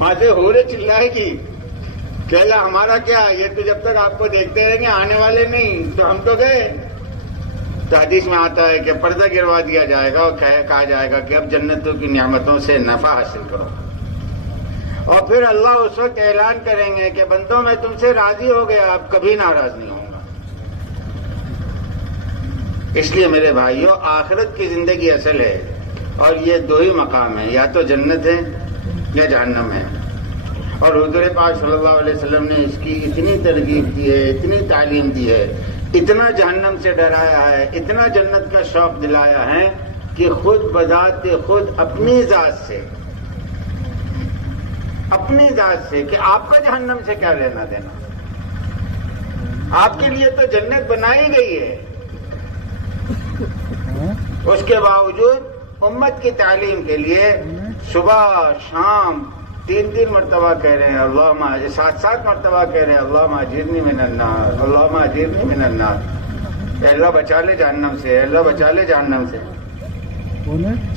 وہاں سے ہورے چلائے گی کہ اللہ ہمارا کیا، یہ تو جب تک آپ کو دیکھتے رہیں گے، آنے والے نہیں تو ہم تو گئے. تو حدیث میں آتا ہے کہ پردہ گروا دیا جائے گا اور کہا جائے گا کہ اب جنتوں کی نعمتوں سے نفع حاصل کرو. اور پھر اللہ اس وقت اعلان کریں گے کہ بندوں میں تم سے راضی ہو گیا، اب کبھی ناراض نہیں ہوں گا. اس لیے میرے بھائیوں، آخرت کی زندگی اصل ہے اور یہ 2 ہی مقام ہیں، یا تو جنت ہے یا جہنم ہے. اور حضور پاک صلی اللہ علیہ وسلم نے اس کی اتنی ترغیب دی ہے، اتنی تعلیم دی ہے، اتنا جہنم سے ڈرایا ہے، اتنا جنت کا شوق دلایا ہے کہ خود بذات خود اپنی ذات سے کہ آپ کا جہنم سے کیا لینا دینا؟ آپ کے لیے تو جنت بنائی گئی ہے. اس کے باوجود امت کی تعلیم کے لیے صبح شام 3 مرتبہ کہہ رہے ہیں اللہم، 7 مرتبہ کہہ رہے ہیں اللہم اجرنی من النار، اللہم اجرنی من النار. اے اللہ بچا لے جہنم سے، اللہ بچا لے جہنم سے.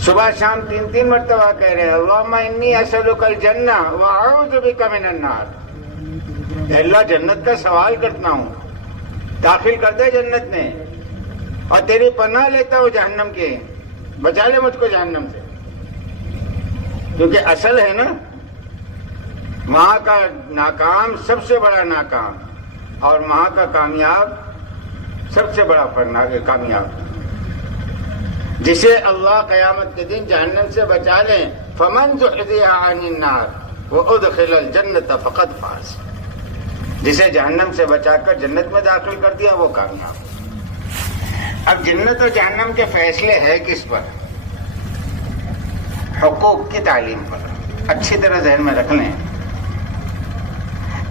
صبح شام 3 مرتبہ کہہ رہے ہیں اللہم انی اسألک الجنہ واعوذ بک من النار. اے اللہ جنت کا سوال کرتا ہوں، داخل کر دے جنت میں، اور تیری پناہ لیتا ہوں جہنم کے، بچا لے مجھ کو جہنم سے. کیونکہ اصل ہے نا، وہاں کا ناکام سب سے بڑا ناکام اور وہاں کا کامیاب سب سے بڑا کامیاب. جسے اللہ قیامت کے دن جہنم سے بچا لیں، فمن زحزح عن النار وادخل الجنة فقد فاز. جسے جہنم سے بچا کر جنت میں داخل کر دیا وہ کامیاب. اب جنت اور جہنم کے فیصلے ہے کس پر؟ حقوق کی تعلیم پر. اچھی طرح ذہن میں رکھ لیں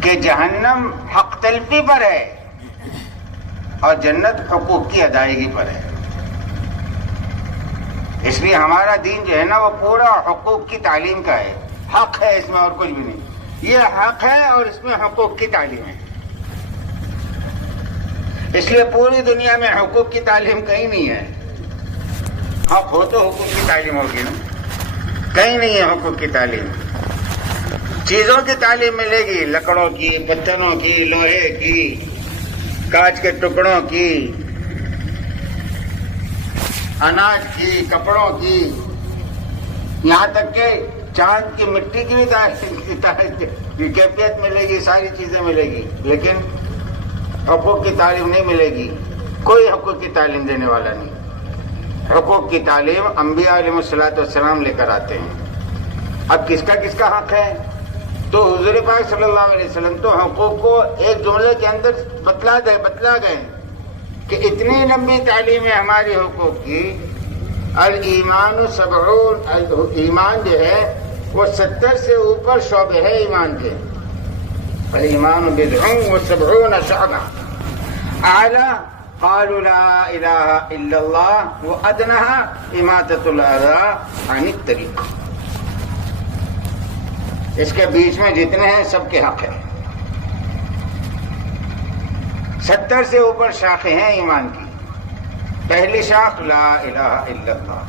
کہ جہنم حق تلفی پر ہے اور جنت حقوق کی ادائیگی پر ہے. اس لیے ہمارا دین جو ہے نا وہ پورا حقوق کی تعلیم کا ہے. حق ہے، اس میں اور کچھ بھی نہیں. یہ حق ہے اور اس میں حقوق کی تعلیم ہے. اس لیے پوری دنیا میں حقوق کی تعلیم کہیں نہیں ہے. حق ہو تو حقوق کی تعلیم ہوگی نا، کہیں نہیں ہے حقوق کی تعلیم. چیزوں کی تعلیم ملے گی، لکڑوں کی، پتھروں کی، لوہے کی، کانچ کے ٹکڑوں کی، اناج کی، کپڑوں کی، یہاں تک کہ چاند کی مٹی کی بھی کیفیت ملے گی، ساری چیزیں ملے گی، لیکن حقوق کی تعلیم نہیں ملے گی. کوئی حقوق کی تعلیم دینے والا نہیں. حقوق کی تعلیم انبیاء علیہ الصلوۃ والسلام لے کر آتے ہیں. اب کس کا حق ہے؟ تو حضور پاک صلی اللہ علیہ وسلم تو حقوق کو ایک جملے کے اندر بتلا گئے کہ اتنی لمبی تعلیم ہے ہماری حقوق کی. الایمان 70، ایمان جو ہے وہ 70 سے اوپر شعبے ہے ایمان کے. الایمان بضع و70 شعبہ. اعلی قالوا لا الہ الا اللہ وادناها اماطۃ الاذى عن الطریق. اس کے بیچ میں جتنے ہیں سب کے حق ہیں. 70 سے اوپر شاخیں ہیں ایمان کی. پہلی شاخ لا الہ الا اللہ.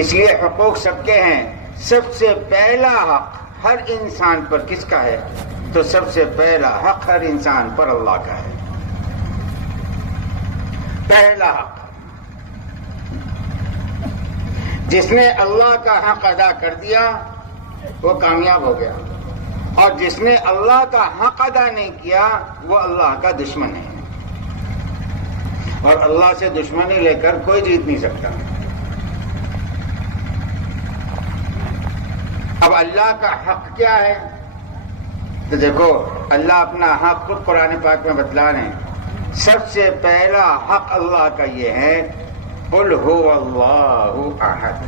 اس لیے حقوق سب کے ہیں. سب سے پہلا حق ہر انسان پر کس کا ہے؟ تو سب سے پہلا حق ہر انسان پر اللہ کا ہے. پہلا حق. جس نے اللہ کا حق ادا کر دیا وہ کامیاب ہو گیا، اور جس نے اللہ کا حق ادا نہیں کیا وہ اللہ کا دشمن ہے. اور اللہ سے دشمنی لے کر کوئی جیت نہیں سکتا. اب اللہ کا حق کیا ہے؟ تو دیکھو اللہ اپنا حق خود قرآن پاک میں بتلا رہے ہیں. سب سے پہلا حق اللہ کا یہ ہے قل هو اللہ احد،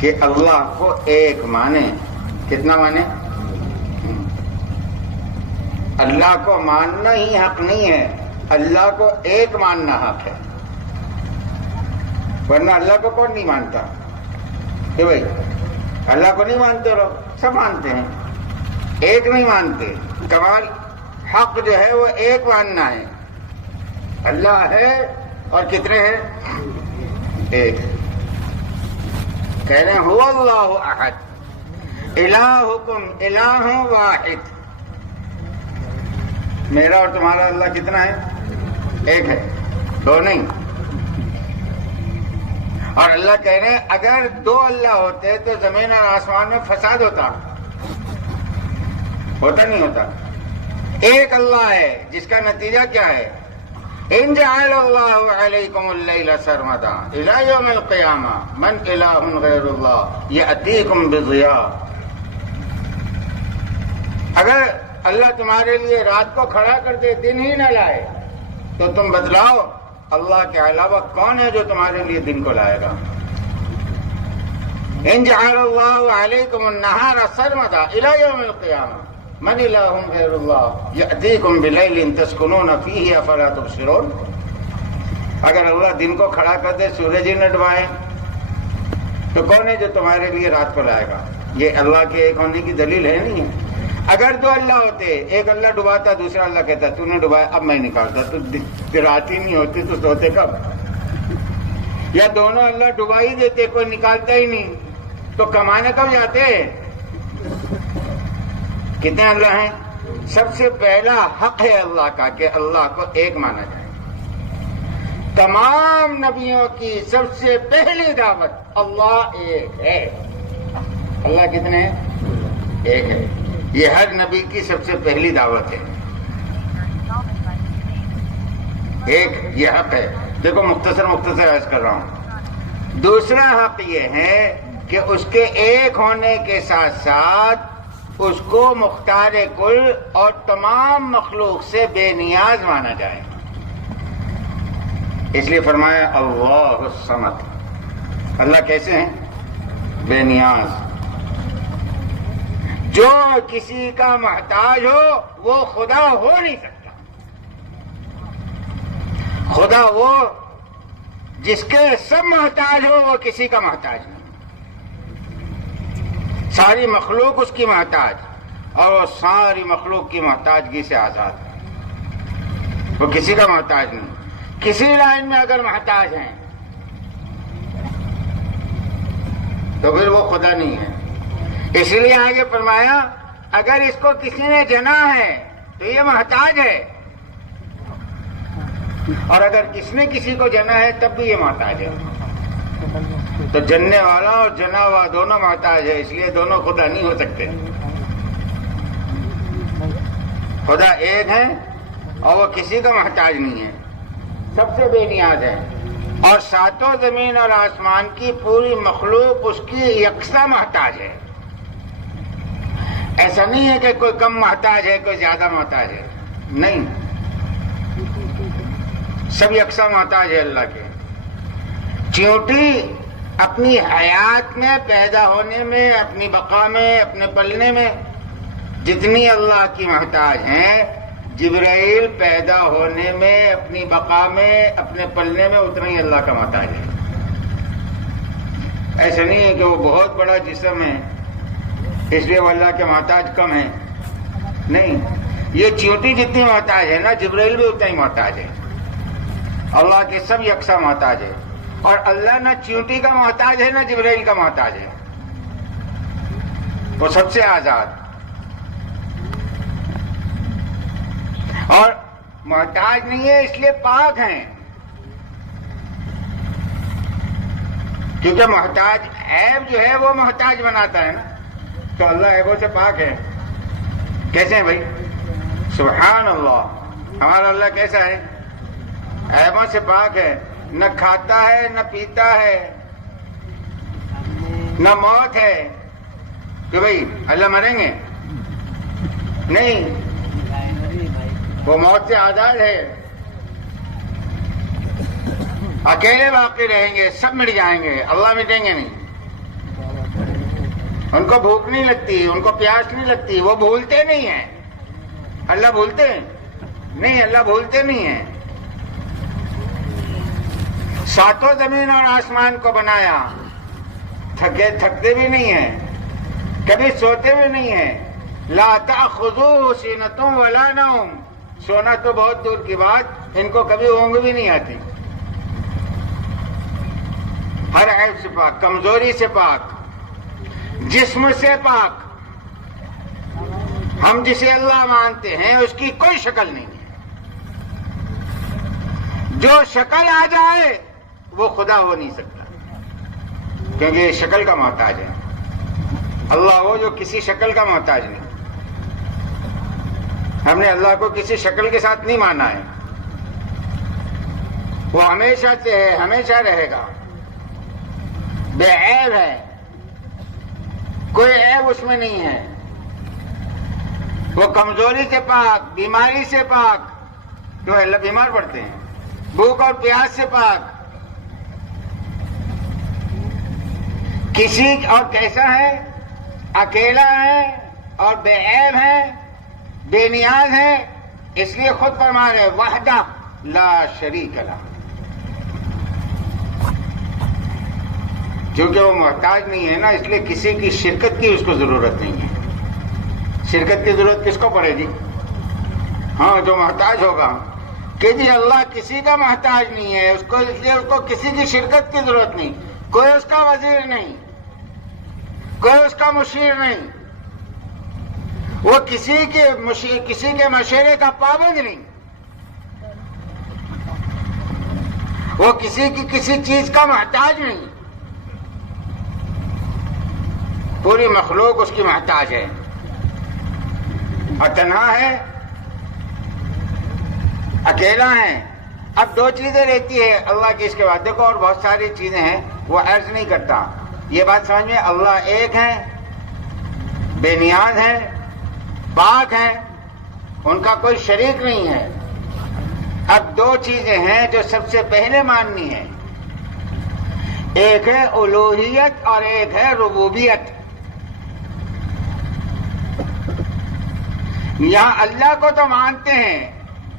کہ اللہ کو ایک مانے. کتنا مانے؟ اللہ کو ماننا ہی حق نہیں ہے، اللہ کو ایک ماننا حق ہے. ورنہ اللہ کو کون نہیں مانتا؟ کہ بھائی اللہ کو نہیں مانتے لوگ، سب مانتے ہیں، ایک نہیں مانتے. کمال حق جو ہے وہ ایک ماننا ہے. اللہ ہے اور کتنے ہیں؟ ایک. کہہ رہے ہیں هو اللہ احد الہکم الہ واحد. میرا اور تمہارا اللہ کتنا ہے؟ ایک ہے، دو نہیں. اور اللہ کہہ رہے ہیں اگر دو اللہ ہوتے تو زمین اور آسمان میں فساد ہوتا نہیں ہوتا. ایک اللہ ہے جس کا نتیجہ کیا ہے؟ ان جعل اللہ علیکم اللیل سرمدا الی یوم القیامہ من الہ غیر اللہ یأتیکم بضیاء. اگر اللہ تمہارے لیے رات کو کھڑا کر دے، دن ہی نہ لائے، تو تم بتلاؤ اللہ کے علاوہ کون ہے جو تمہارے لیے دن کو لائے گا؟ ان جعل اللہ علیکم النہار سرمدا الی یوم القیامہ من الہ غیر اللہ یأتیکم بلیل تسکنون فیہ افلا تبصرون. اگر اللہ دن کو کھڑا کر دے، سورج ہی نہ ڈبائے، تو کون ہے جو تمہارے لیے رات کو لائے گا؟ یہ اللہ کے ایک ہونے کی دلیل ہے نہیں ہے. اگر دو اللہ ہوتے، ایک اللہ ڈباتا، دوسرا اللہ کہتا تو نے ڈبایا اب میں نکالتا، تو رات ہی نہیں ہوتی تو سوتے کب؟ یا دونوں اللہ ڈبا ہی دیتے، کوئی نکالتا ہی نہیں، تو کمانے کب جاتے؟ کتنے اللہ ہیں؟ سب سے پہلا حق ہے اللہ کا کہ اللہ کو ایک مانا جائے. تمام نبیوں کی سب سے پہلی دعوت اللہ ایک ہے. اللہ کتنے ہیں؟ ایک ہے. یہ ہر نبی کی سب سے پہلی دعوت ہے. ایک یہ حق ہے. دیکھو مختصر عرض کر رہا ہوں. دوسرا حق یہ ہے کہ اس کے ایک ہونے کے ساتھ ساتھ اس کو مختار کل اور تمام مخلوق سے بے نیاز مانا جائے. اس لیے فرمایا اللہ الصمد. اللہ کیسے ہیں؟ بے نیاز. جو کسی کا محتاج ہو وہ خدا ہو نہیں سکتا. خدا وہ جس کے سب محتاج ہو وہ کسی کا محتاج نہیں. ساری مخلوق اس کی محتاج، اور وہ ساری مخلوق کی محتاجگی سے آزاد ہے. وہ کسی کا محتاج نہیں. کسی لائن میں اگر محتاج ہیں تو پھر وہ خدا نہیں ہے. اس لیے آگے فرمایا اگر اس کو کسی نے جنا ہے تو یہ محتاج ہے، اور اگر کس نے کسی کو جنا ہے تب بھی یہ محتاج ہے. تو جننے والا اور جنا ہوا دونوں محتاج ہے، اس لیے دونوں خدا نہیں ہو سکتے. خدا ایک ہے اور وہ کسی کا محتاج نہیں ہے، سب سے بے نیاز ہے. اور ساتوں زمین اور آسمان کی پوری مخلوق اس کی یکساں محتاج ہے. ایسا نہیں ہے کہ کوئی کم محتاج ہے کوئی زیادہ محتاج ہے، نہیں، سب یکساں محتاج ہے اللہ کے. چیونٹی اپنی حیات میں، پیدا ہونے میں، اپنی بقا میں، اپنے پلنے میں جتنی اللہ کی محتاج ہیں، جبرائیل پیدا ہونے میں، اپنی بقا میں، اپنے پلنے میں اتنا ہی اللہ کا محتاج ہے. ایسا نہیں ہے کہ وہ بہت بڑا جسم ہے اس لیے وہ اللہ کے محتاج کم ہے، نہیں. یہ چیونٹی جتنی محتاج ہے نا، جبرائیل بھی اتنا ہی محتاج ہے. اللہ کے سب یکساں محتاج ہے. اور اللہ نہ چیونٹی کا محتاج ہے نہ جبرائیل کا محتاج ہے، وہ سب سے آزاد. اور محتاج نہیں ہے اس لیے پاک ہیں، کیونکہ محتاج عیب جو ہے وہ محتاج بناتا ہے نا. تو اللہ عیبوں سے پاک ہے. کیسے ہیں بھائی؟ سبحان اللہ. ہمارا اللہ کیسا ہے؟ عیبوں سے پاک ہے. نہ کھاتا ہے نہ پیتا ہے نہ موت ہے کہ بھائی اللہ مریں گے، نہیں، وہ موت سے آزاد ہے. اکیلے باقی رہیں گے، سب مٹ جائیں گے، اللہ مٹیں گے نہیں. ان کو بھوک نہیں لگتی، ان کو پیاس نہیں لگتی، وہ بھولتے نہیں ہیں. اللہ بھولتے ہیں؟ نہیں، اللہ بھولتے نہیں ہیں. ساتوں زمین اور آسمان کو بنایا، تھکتے بھی نہیں ہیں، کبھی سوتے بھی نہیں ہیں. لا تأخذوہ سینۃ ولا نوم. سونا تو بہت دور کی بات، ان کو کبھی اونگ بھی نہیں آتی. ہر عیب سے پاک، کمزوری سے پاک، جسم سے پاک. ہم جسے اللہ مانتے ہیں اس کی کوئی شکل نہیں ہے. جو شکل آ جائے وہ خدا ہو نہیں سکتا، کیونکہ یہ شکل کا محتاج ہے. اللہ وہ جو کسی شکل کا محتاج نہیں. ہم نے اللہ کو کسی شکل کے ساتھ نہیں مانا ہے. وہ ہمیشہ سے ہے، ہمیشہ رہے گا، بے عیب ہے، کوئی عیب اس میں نہیں ہے. وہ کمزوری سے پاک، بیماری سے پاک. کیوں اللہ بیمار پڑتے ہیں؟ بھوک اور پیاس سے پاک. کسی اور کیسا ہے؟ اکیلا ہے اور بے عیب ہے، بے نیاز ہے. اس لیے خود فرما رہے وحدہ لا شریک لہ. جو کہ وہ محتاج نہیں ہے نا، اس لیے کسی کی شرکت کی اس کو ضرورت نہیں ہے. شرکت کی ضرورت کس کو پڑے گی؟ ہاں، جو محتاج ہوگا. کہ جی اللہ کسی کا محتاج نہیں ہے، اس کو کسی کی شرکت کی ضرورت نہیں. کوئی اس کا وزیر نہیں، کوئی اس کا مشیر نہیں، وہ کسی کے مشورے کا پابند نہیں، وہ کسی کی کسی چیز کا محتاج نہیں. پوری مخلوق اس کی محتاج ہے اور تنہا ہے، اکیلا ہے. اب دو چیزیں رہتی ہے اللہ کی اس کے بعد. دیکھو اور بہت ساری چیزیں ہیں وہ عرض نہیں کرتا. یہ بات سمجھ میں، اللہ ایک ہے، بے نیاز ہے، پاک ہے، ان کا کوئی شریک نہیں ہے. اب دو چیزیں ہیں جو سب سے پہلے ماننی ہے. ایک ہے الوہیت اور ایک ہے ربوبیت. یہاں اللہ کو تو مانتے ہیں،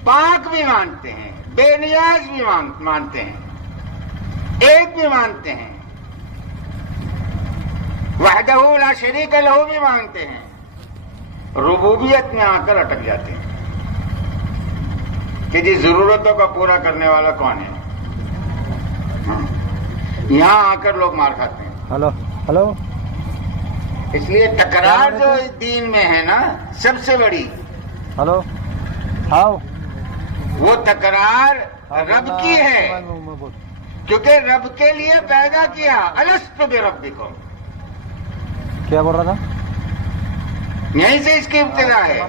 پاک بھی مانتے ہیں، بے نیاز بھی مانتے ہیں، ایک بھی مانتے ہیں، وحدہ لا شریک لہ بھی مانتے ہیں. ربوبیت میں آ کر اٹک جاتے ہیں کہ جی ضرورتوں کا پورا کرنے والا کون ہے. یہاں آ کر لوگ مار کھاتے ہیں. ہلو اس لیے تکرار جو دین میں ہے نا سب سے بڑی، ہلو ہاؤ وہ تکرار رب کی ہے. کیونکہ رب کے لیے پیدا کیا. الست بربکم. کیا بول رہا تھا؟ یہیں سے اس کی ابتدا ہے.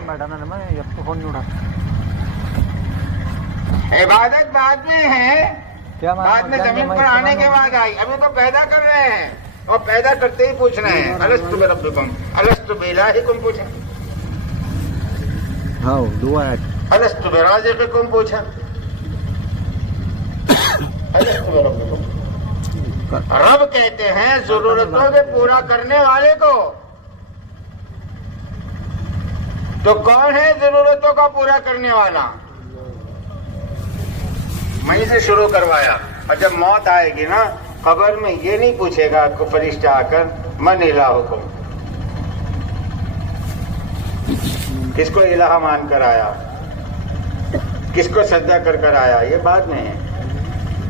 عبادت بعد میں ہے, بعد میں زمین پر آنے کے بعد آئی. ابھی تو پیدا کر رہے ہیں, اور پیدا کرتے ہی پوچھ رہے ہیں الست بربکم الست بالہکم پوچھا, ہاں دعا ہے. الست برازقکم پوچھا, الست بربکم. رب کہتے ہیں ضرورتوں کے پورا کرنے والے کو. تو کون ہے ضرورتوں کا پورا کرنے والا؟ وہیں سے شروع کروایا. اور جب موت آئے گی نا قبر میں, یہ نہیں پوچھے گا کو فرشتہ آ کر من الہکم, کس کو الہ مان کر آیا, کس کو سجدہ کر کر آیا, یہ بات نہیں ہے.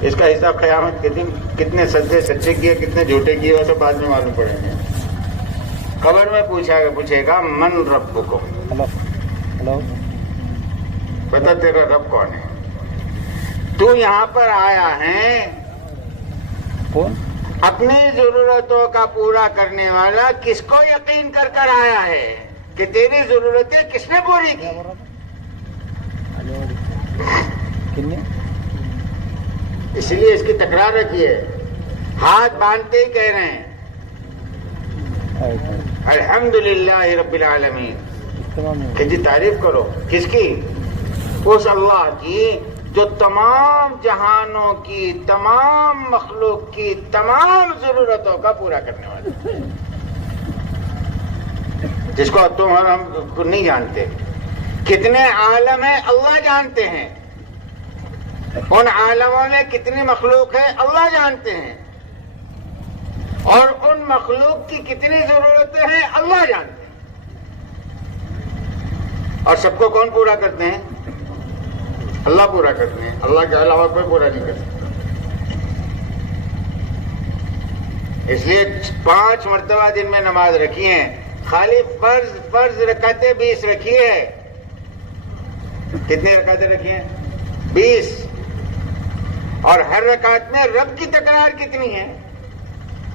اس کا حساب قیامت کے دن کتنے سجدے سچے کیے کتنے جھوٹے کیے وہ سب بعد میں معلوم پڑیں گے. قبر میں پوچھے گا من ربکم, بتا تیرا رب کون ہے, تو یہاں پر آیا ہے کون؟ اپنی ضرورتوں کا پورا کرنے والا. کس کو یقین کر کر آیا ہے کہ تیری ضرورتیں کس نے پوری کی؟ اس لیے اس کی تکرار رکھیے. ہاتھ باندھتے ہی کہہ رہے ہیں الحمدللہ رب العالمین, کہ جی تعریف کرو. کس کی؟ اس اللہ کی جو تمام جہانوں کی, تمام مخلوق کی تمام ضرورتوں کا پورا کرنے والا, جس کو تم اور ہم نہیں جانتے. کتنے عالم ہیں اللہ جانتے ہیں, ان عالموں میں کتنی مخلوق ہے اللہ جانتے ہیں, اور ان مخلوق کی کتنی ضرورتیں ہیں اللہ جانتے ہیں. اور سب کو کون پورا کرتے ہیں؟ اللہ پورا کرتے ہیں. اللہ کے علاوہ کوئی پورا نہیں کر سکتا. اس لیے 5 مرتبہ دن میں نماز رکھی ہے. خالی فرض رکعتیں 20 رکھی ہے. کتنے رکعتیں رکھی ہیں؟ 20. اور ہر رکعت میں رب کی تکرار کتنی ہے؟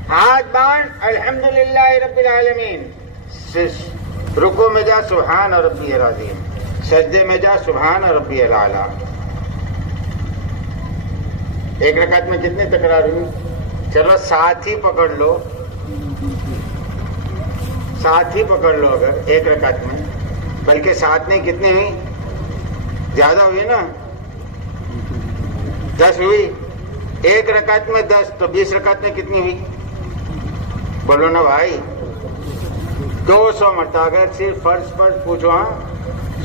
ہاتھ باندھ الحمدللہ رب العالمین, رکوع میں جا سبحان ربی العظیم, سجدے میں جا سبحان ربی الاعلیٰ. ایک رکعت میں کتنی تکرار ہوئی؟ چلو 7 ہی پکڑ لو, 7 ہی پکڑ لو اگر ایک رکعت میں, بلکہ 7 نہیں کتنی ہوئی؟ زیادہ ہوئی نا, 10 ہوئی. ایک رکعت میں 10 تو 20 رکعت میں کتنی ہوئی؟ بولو نا بھائی. 200 مرتبہ. اگر صرف فرض پوچھو, ہاں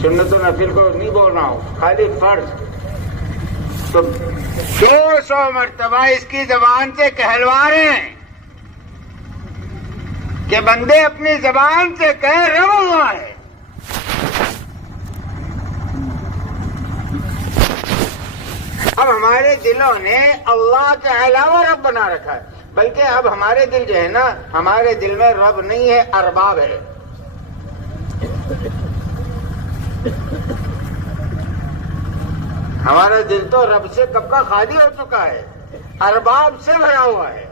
سنت و نفل کو نہیں بول رہا ہوں, خالی فرض, تو 200 مرتبہ اس کی زبان سے کہلوا رہے ہیں کہ بندے اپنی زبان سے کہہ رب اللہ ہے. اب ہمارے دلوں نے اللہ کے علاوہ رب بنا رکھا ہے, بلکہ اب ہمارے دل جو ہے نا, ہمارے دل میں رب نہیں ہے, ارباب ہے. ہمارا دل تو رب سے کب کا خالی ہو چکا ہے, ارباب سے بھرا ہوا ہے.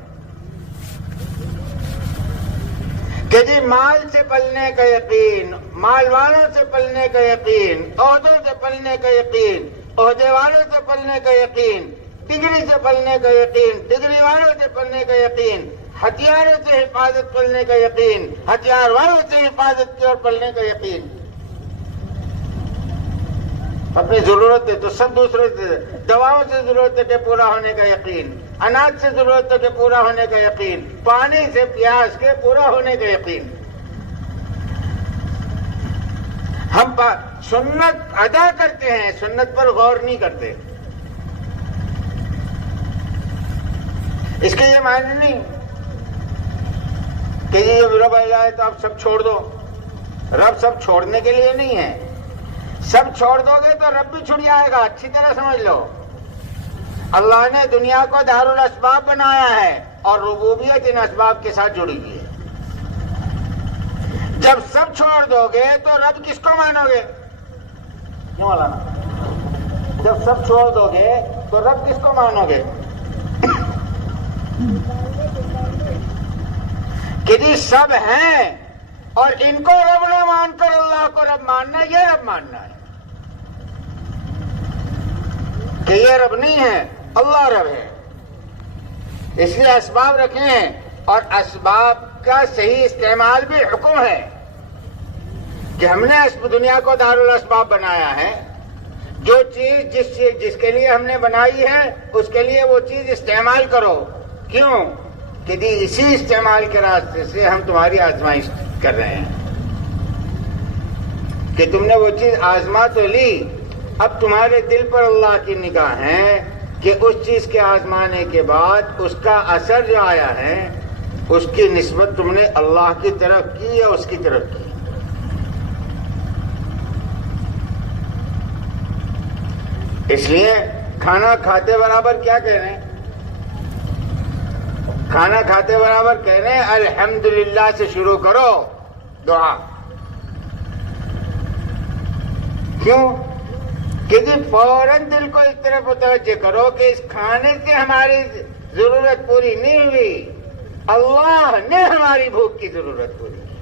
کہ جی مال سے پلنے کا یقین, مال والوں سے پلنے کا یقین, عہدوں سے پلنے کا یقین, عہدے والوں سے پلنے کا یقین, ڈگری سے پلنے کا یقین, ڈگری والوں سے پلنے کا یقین, ہتھیاروں سے حفاظت پلنے کا یقین, ہتھیار والوں سے حفاظت کی اور پلنے کا یقین. اپنی ضرورتیں تو سب دوسروں سے, دواؤں سے ضرورتوں کے پورا ہونے کا یقین, اناج سے ضرورتوں کے پورا ہونے کا یقین, پانی سے پیاس کے پورا ہونے کا یقین. ہم سنت ادا کرتے ہیں, سنت پر غور نہیں کرتے. اس کے یہ معنی نہیں کہ یہ رب اللہ ہے تو آپ سب چھوڑ دو. رب سب چھوڑنے کے لیے نہیں ہے. سب چھوڑ دو گے تو رب بھی چھٹ جائے گا. اچھی طرح سمجھ لو, اللہ نے دنیا کو دار الاسباب بنایا ہے اور ربوبیت ان اسباب کے ساتھ جڑی ہوئی ہے. جب سب چھوڑ دو گے تو رب کس کو مانو گے؟ کیوں مولانا؟ جب سب چھوڑ دو گے تو رب کس کو مانو گے؟ کہ جی سب ہیں اور ان کو رب نہ مان کر اللہ کو رب ماننا، یہ رب ماننا ہے کہ یہ رب نہیں ہے، اللہ رب ہے. اس لیے اسباب رکھے ہیں، اور اسباب کا صحیح استعمال بھی حکم ہے کہ ہم نے دنیا کو دارالاسباب بنایا ہے. جو چیز جس کے لیے ہم نے بنائی ہے اس کے لیے وہ چیز استعمال کرو. کیوں؟ کہ جی اسی استعمال کے راستے سے ہم تمہاری آزمائش کر رہے ہیں کہ تم نے وہ چیز آزما تو لی، اب تمہارے دل پر اللہ کی نگاہ ہے کہ اس چیز کے آزمانے کے بعد اس کا اثر جو آیا ہے اس کی نسبت تم نے اللہ کی طرف کی یا اس کی طرف کی. اس لیے کھانا کھاتے برابر کیا کہہ رہے ہیں؟ کھانا کھاتے برابر کہہ رہے ہیں الحمدللہ سے شروع کرو دعا. کیوں؟ کہ جی فوراً دل کو اس طرف متوجہ کرو کہ اس کھانے سے ہماری ضرورت پوری نہیں ہوئی، اللہ نے ہماری بھوک کی ضرورت پوری کی.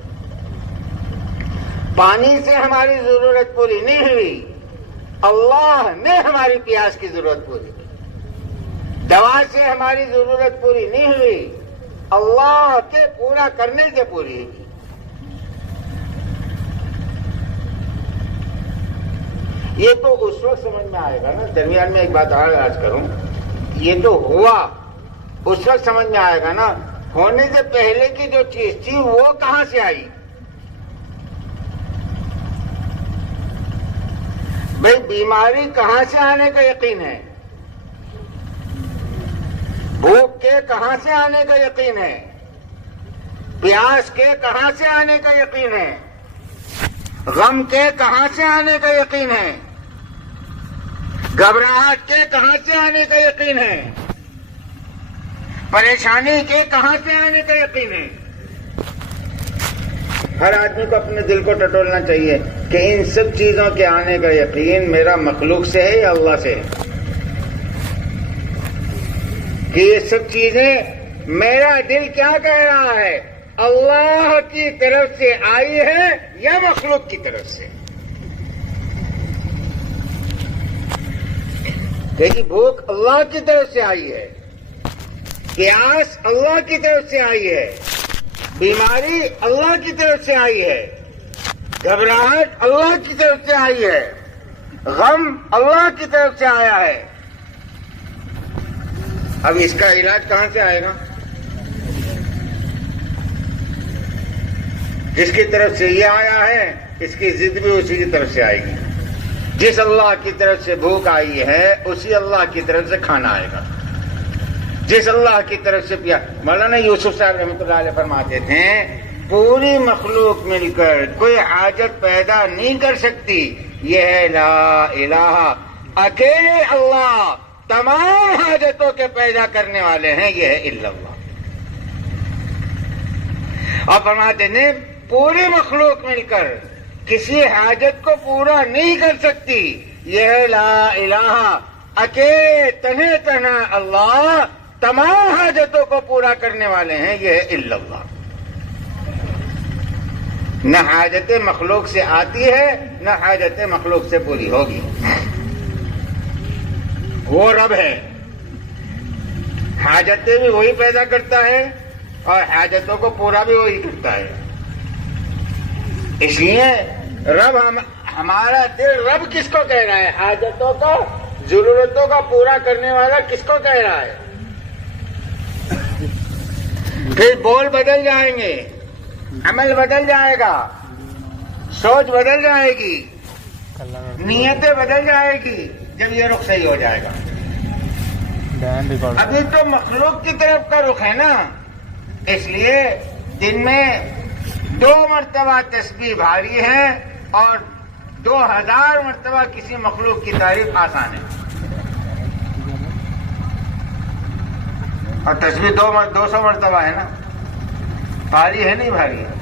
پانی سے ہماری ضرورت پوری نہیں ہوئی، اللہ نے ہماری پیاس کی ضرورت پوری کی. دوا سے ہماری ضرورت پوری نہیں ہوئی، اللہ کے پورا کرنے سے پوری ہوئی. یہ تو اس وقت سمجھ میں آئے گا نا. درمیان میں ایک بات اور عرض کروں، یہ تو ہوا اس وقت سمجھ میں آئے گا نا. ہونے سے پہلے کی جو چیز تھی وہ کہاں سے آئی؟ بھئی بیماری کہاں سے آنے کا یقین ہے؟ بھوک کے کہاں سے آنے کا یقین ہے؟ پیاس کے کہاں سے آنے کا یقین ہے؟ غم کے کہاں سے آنے کا یقین ہے؟ گھبراہٹ کے کہاں سے آنے کا یقین ہے؟ پریشانی کے کہاں سے آنے کا یقین ہے؟ ہر آدمی کو اپنے دل کو ٹٹولنا چاہیے کہ ان سب چیزوں کے آنے کا یقین میرا مخلوق سے ہے یا اللہ سے ہے؟ کہ یہ سب چیزیں میرا دل کیا کہہ رہا ہے، اللہ کی طرف سے آئی ہے یا مخلوق کی طرف سے؟ کہ بھوک اللہ کی طرف سے آئی ہے، پیاس اللہ کی طرف سے آئی ہے، بیماری اللہ کی طرف سے آئی ہے، گھبراہٹ اللہ کی طرف سے آئی ہے، غم اللہ کی طرف سے آیا ہے. اب اس کا علاج کہاں سے آئے گا؟ جس کی طرف سے یہ آیا ہے اس کی ضد بھی اسی کی طرف سے آئے گی. جس اللہ کی طرف سے بھوک آئی ہے اسی اللہ کی طرف سے کھانا آئے گا. جس اللہ کی طرف سے پیا. مولانا یوسف صاحب رحمۃ اللہ علیہ فرماتے تھے پوری مخلوق مل کر کوئی حاجت پیدا نہیں کر سکتی، یہ ہے لا الہ. اکیلے اللہ تمام حاجتوں کے پیدا کرنے والے ہیں، یہ ہے الا اللہ. اور فرماتے ہیں پوری مخلوق مل کر کسی حاجت کو پورا نہیں کر سکتی، یہ ہے لا الہ. اکیلے تنہے تنہا اللہ تمام حاجتوں کو پورا کرنے والے ہیں، یہ ہے الا اللہ. نہ حاجت مخلوق سے آتی ہے نہ حاجت مخلوق سے پوری ہوگی. وہ رب ہے، حاجتیں بھی وہی پیدا کرتا ہے اور حاجتوں کو پورا بھی وہی کرتا ہے. اس لیے رب ہمارا دل رب کس کو کہہ رہا ہے؟ حاجتوں کا ضرورتوں کا پورا کرنے والا کس کو کہہ رہا ہے؟ پھر بول بدل جائیں گے، عمل بدل جائے گا، سوچ بدل جائے گی، نیتیں بدل جائے گی جب یہ رخ صحیح ہو جائے گا. ابھی تو مخلوق کی طرف کا رخ ہے نا. اس لیے دن میں 2 مرتبہ تسبیح بھاری ہے اور 2000 مرتبہ کسی مخلوق کی تعریف آسان ہے. اور تسبیح 200 مرتبہ ہے نا. بھاری ہے نہیں بھاری ہے؟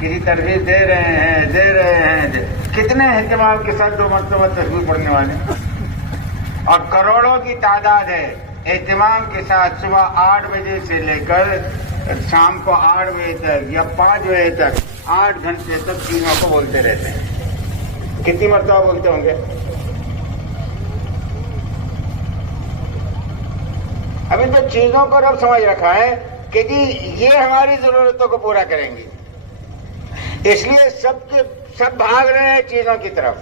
کسی ترغیب دے رہے ہیں کتنے اہتمام کے ساتھ 2 مرتبہ تسبیح پڑھنے والے، اور کروڑوں کی تعداد ہے اہتمام کے ساتھ صبح 8 بجے سے لے کر شام کو 8 بجے تک یا 5 بجے تک 8 گھنٹے تک چیزوں کو بولتے رہتے ہیں. کتنی مرتبہ بولتے ہوں گے؟ ابھی تو چیزوں کو رب سمجھ رکھا ہے کہ جی یہ ہماری ضرورتوں کو پورا کریں گی، اس لیے سب بھاگ رہے ہیں چیزوں کی طرف.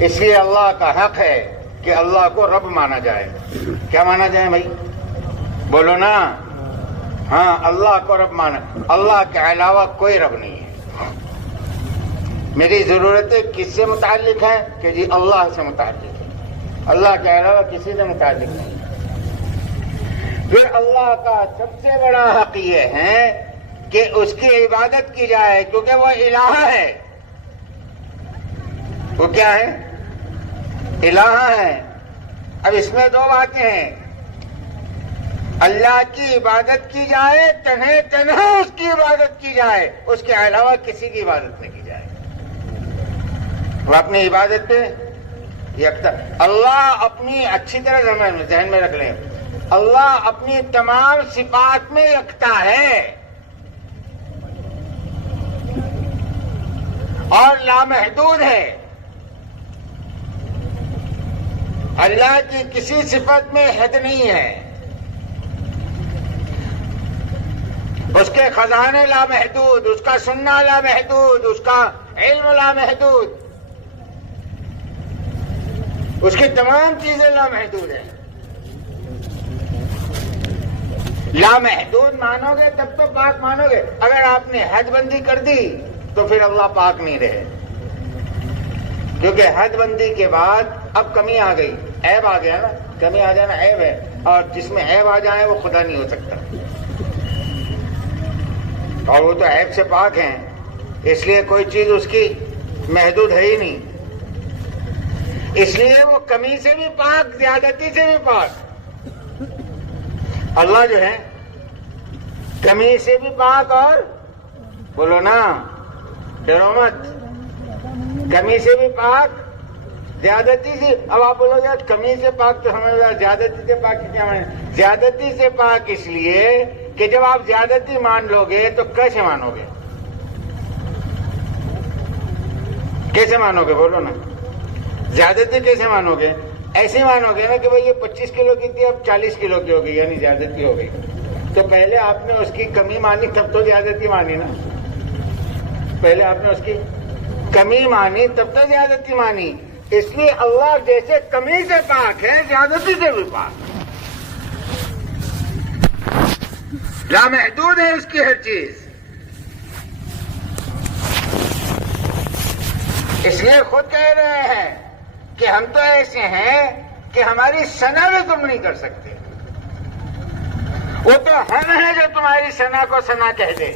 اس لیے اللہ کا حق ہے کہ اللہ کو رب مانا جائے. کیا مانا جائے بھائی؟ بولو نا. ہاں، اللہ کو رب مانا. اللہ کے علاوہ کوئی رب نہیں ہے. میری ضرورتیں کس سے متعلق ہیں کہ جی اللہ سے متعلق ہے، اللہ کے علاوہ کسی سے متعلق نہیں. پھر اللہ کا سب سے بڑا حق یہ ہے کہ اس کی عبادت کی جائے، کیونکہ وہ الہ ہے. وہ کیا ہے؟ الہ ہے. اب اس میں 2 باتیں ہیں. اللہ کی عبادت کی جائے، تنہا اس کی عبادت کی جائے، اس کے علاوہ کسی کی عبادت نہ کی جائے. وہ اپنی عبادت پہ یکتا. اللہ اپنی اچھی طرح ذہن میں رکھ لیں، اللہ اپنی تمام صفات میں یکتا ہے اور لامحدود ہے. اللہ کی کسی صفت میں حد نہیں ہے. اس کے خزانے لامحدود، اس کا سننا لامحدود، اس کا علم لامحدود، اس کی تمام چیزیں لامحدود ہیں. لامحدود مانو گے تب تو پاک مانو گے. اگر آپ نے حد بندی کر دی تو پھر اللہ پاک نہیں رہے، کیونکہ حد بندی کے بعد اب کمی آ گئی، عیب آ گیا نا. کمی آ جانا عیب ہے، اور جس میں عیب آ جائے وہ خدا نہیں ہو سکتا، اور وہ تو عیب سے پاک ہیں. اس لیے کوئی چیز اس کی محدود ہے ہی نہیں. اس لیے وہ کمی سے بھی پاک، زیادتی سے بھی پاک. اللہ جو ہے کمی سے بھی پاک، اور بولو نا، ڈرو مت، کمی سے بھی پاک، زیادتی سے. اب آپ بولو گے کمی سے پاک تو ہمیں زیادتی سے پاک کیا مانے؟ زیادتی سے پاک اس لیے کہ جب آپ زیادتی مان لو گے تو کیسے مانو گے؟ کیسے مانو گے؟ بولو نا. زیادتی کیسے مانو گے؟ ایسے مانو گے نا کہ بھائی یہ 25 کلو کی تھی اب 40 کلو کی ہو گئی، یعنی زیادتی ہو گئی. تو پہلے آپ نے اس کی کمی مانی تب تو زیادتی مانی نا. پہلے آپ نے اس کی کمی مانی تب تو زیادتی مانی. اس لیے اللہ جیسے کمی سے پاک ہے، زیادتی سے بھی پاک. لامحدود ہے اس کی ہر چیز. اس لیے خود کہہ رہے ہیں کہ ہم تو ایسے ہیں کہ ہماری ثنا بھی تم نہیں کر سکتے. وہ تو ہم ہیں جو تمہاری ثنا کو ثنا کہہ دے،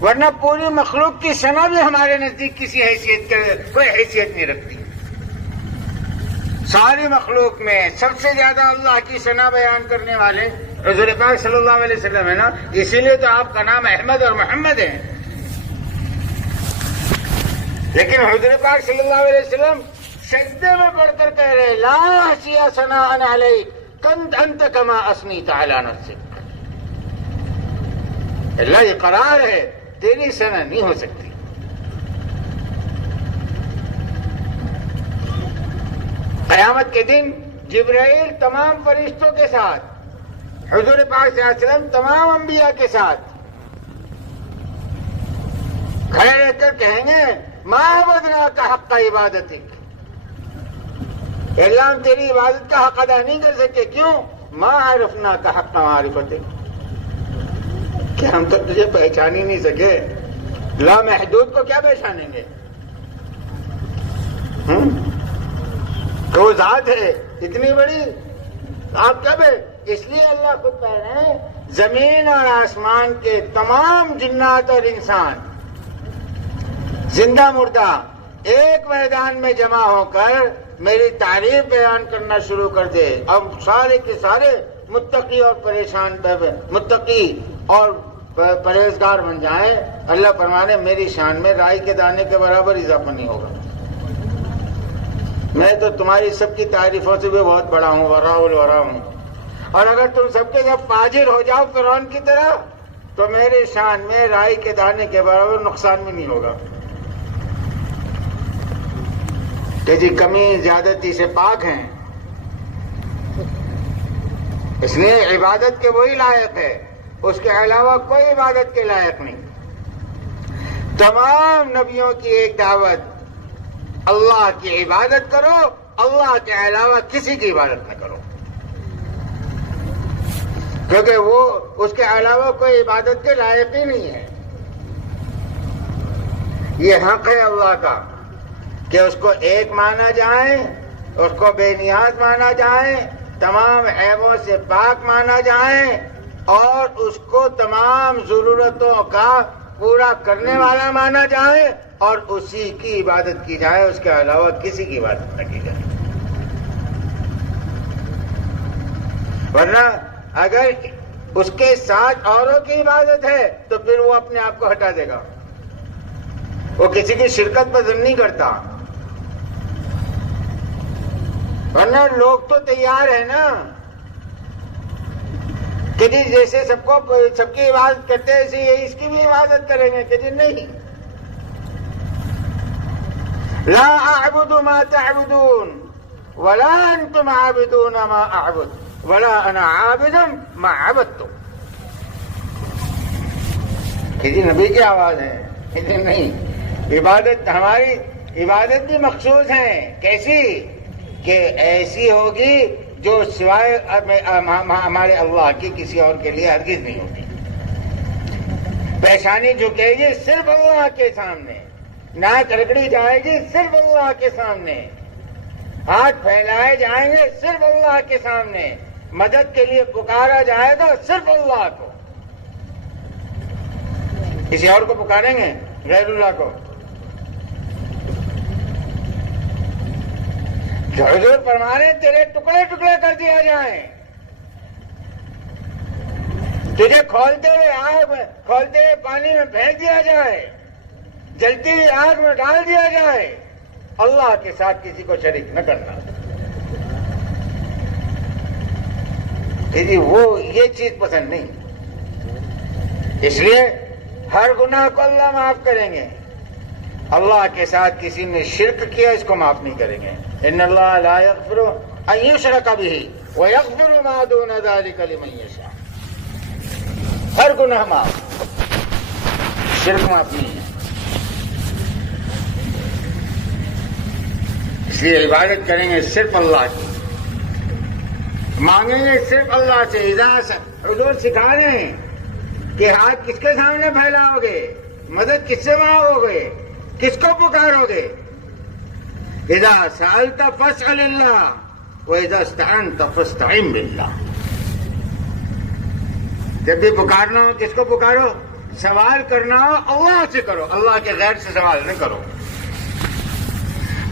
ورنہ پوری مخلوق کی ثنا بھی ہمارے نزدیک کسی حیثیت کوئی حیثیت نہیں رکھتی. ساری مخلوق میں سب سے زیادہ اللہ کی ثنا بیان کرنے والے حضور پاک صلی اللہ علیہ وسلم ہے نا. اسی لیے تو آپ کا نام احمد اور محمد ہے. لیکن حضور پاک صلی اللہ علیہ وسلم سجدے میں پڑھ کر کہہ رہے لا احصی ثناء علیک انت کما اثنیت علی نفسک. اللہ یہ قرار ہے تیری ثنا نہیں ہو سکتی. قیامت کے دن جبرائیل تمام فرشتوں کے ساتھ، حضور پاک صلی اللہ علیہ وسلم تمام انبیاء کے ساتھ کھڑے رہ کر کہیں گے ما عبدناک حق عبادتک. اللہ ہم تیری عبادت کا حق ادا نہیں کر سکے. کیوں؟ ما عرفناک حق معرفتک، کہ ہم تو تجھے پہچان ہی نہیں سکے. لامحدود کو کیا پہچانیں گے؟ کہ وہ ذات ہے اتنی بڑی، آپ کیا ہے؟ اس لیے اللہ خود کہہ رہے ہیں زمین اور آسمان کے تمام جنات اور انسان زندہ مردہ ایک میدان میں جمع ہو کر میری تعریف بیان کرنا شروع کر دے. اب سارے کے سارے متقی اور پرہیزگار بن جائیں. اللہ فرمانے میری شان میں رائی کے دانے کے برابر اضافہ نہیں ہوگا. میں تو تمہاری سب کی تعریفوں سے بھی بہت بڑا ہوں، وراء الورا ہوں. اور اگر تم سب کے جب فاجر ہو جاؤ فرعون کی طرح تو میرے شان میں رائی کے دانے کے برابر نقصان بھی نہیں ہوگا کہ جی کمی زیادتی سے پاک ہیں، اس لیے عبادت کے وہی لائق ہے، اس کے علاوہ کوئی عبادت کے لائق نہیں۔ تمام نبیوں کی ایک دعوت، اللہ کی عبادت کرو، اللہ کے علاوہ کسی کی عبادت نہ کرو، کیونکہ وہ اس کے علاوہ کوئی عبادت کے لائق ہی نہیں ہے۔ یہ حق ہے اللہ کا کہ اس کو ایک مانا جائے، اس کو بے نیاز مانا جائے، تمام عیبوں سے پاک مانا جائے، اور اس کو تمام ضرورتوں کا پورا کرنے والا مانا جائے، اور اسی کی عبادت کی جائے، اس کے علاوہ کسی کی عبادت نہ کی جائے۔ ورنہ اگر اس کے ساتھ اوروں کی عبادت ہے تو پھر وہ اپنے آپ کو ہٹا دے گا، وہ کسی کی شرکت پسند نہیں کرتا۔ ورنہ لوگ تو تیار ہیں نا کہ جی جیسے سب کی عبادت کرتے ہیں ایسے یہ اس کی بھی عبادت کریں گے، کہ جی نہیں، لا اعبد ما تعبدون ولا انتم عابدون ما اعبد ولا انا عابد ما عبدتم، کہ جی نبی کی آواز ہے، کہ جی نہیں، عبادت ہماری عبادت بھی مخصوص ہے، کیسی کہ ایسی ہوگی جو سوائے ہمارے اللہ کی کسی اور کے لیے ہرگز نہیں ہوگی۔ پیشانی جھکے گی صرف اللہ کے سامنے، ناک رگڑی جائے گی صرف اللہ کے سامنے، ہاتھ پھیلائے جائیں گے صرف اللہ کے سامنے، مدد کے لیے پکارا جائے گا صرف اللہ کو، کسی اور کو پکاریں گے غیر اللہ کو؟ جو حضور فرما رہے ہیں تیرے ٹکڑے ٹکڑے کر دیا جائیں، تجھے کھولتے ہوئے پانی میں پھینک دیا جائے، جلتی ہوئی آگ میں ڈال دیا جائے، اللہ کے ساتھ کسی کو شریک نہ کرنا۔ وہ یہ چیز پسند نہیں، اس لیے ہر گناہ کو اللہ معاف کریں گے، اللہ کے ساتھ کسی نے شرک کیا اس کو معاف نہیں کریں گے۔ ان اللہ لا یغفر ان یشرک بہ ویغفر ما دون ذلک لمن یشاء، ہر گناہ معاف، شرک معاف نہیں ہے۔ اس لیے عبادت کریں گے صرف اللہ کی، مانگیں گے صرف اللہ سے۔ حضور سکھا رہے ہیں کہ ہاتھ کس کے سامنے پھیلاؤ گے، مدد کس سے مانگو گے، کس کو پکارو گے؟ اذا سألت فاسأل اللہ واذا استعنت فاستعن باللہ، جب بھی پکارنا ہو کس کو پکارو؟ سوال کرنا ہو اللہ سے کرو، اللہ کے غیر سے سوال نہ کرو۔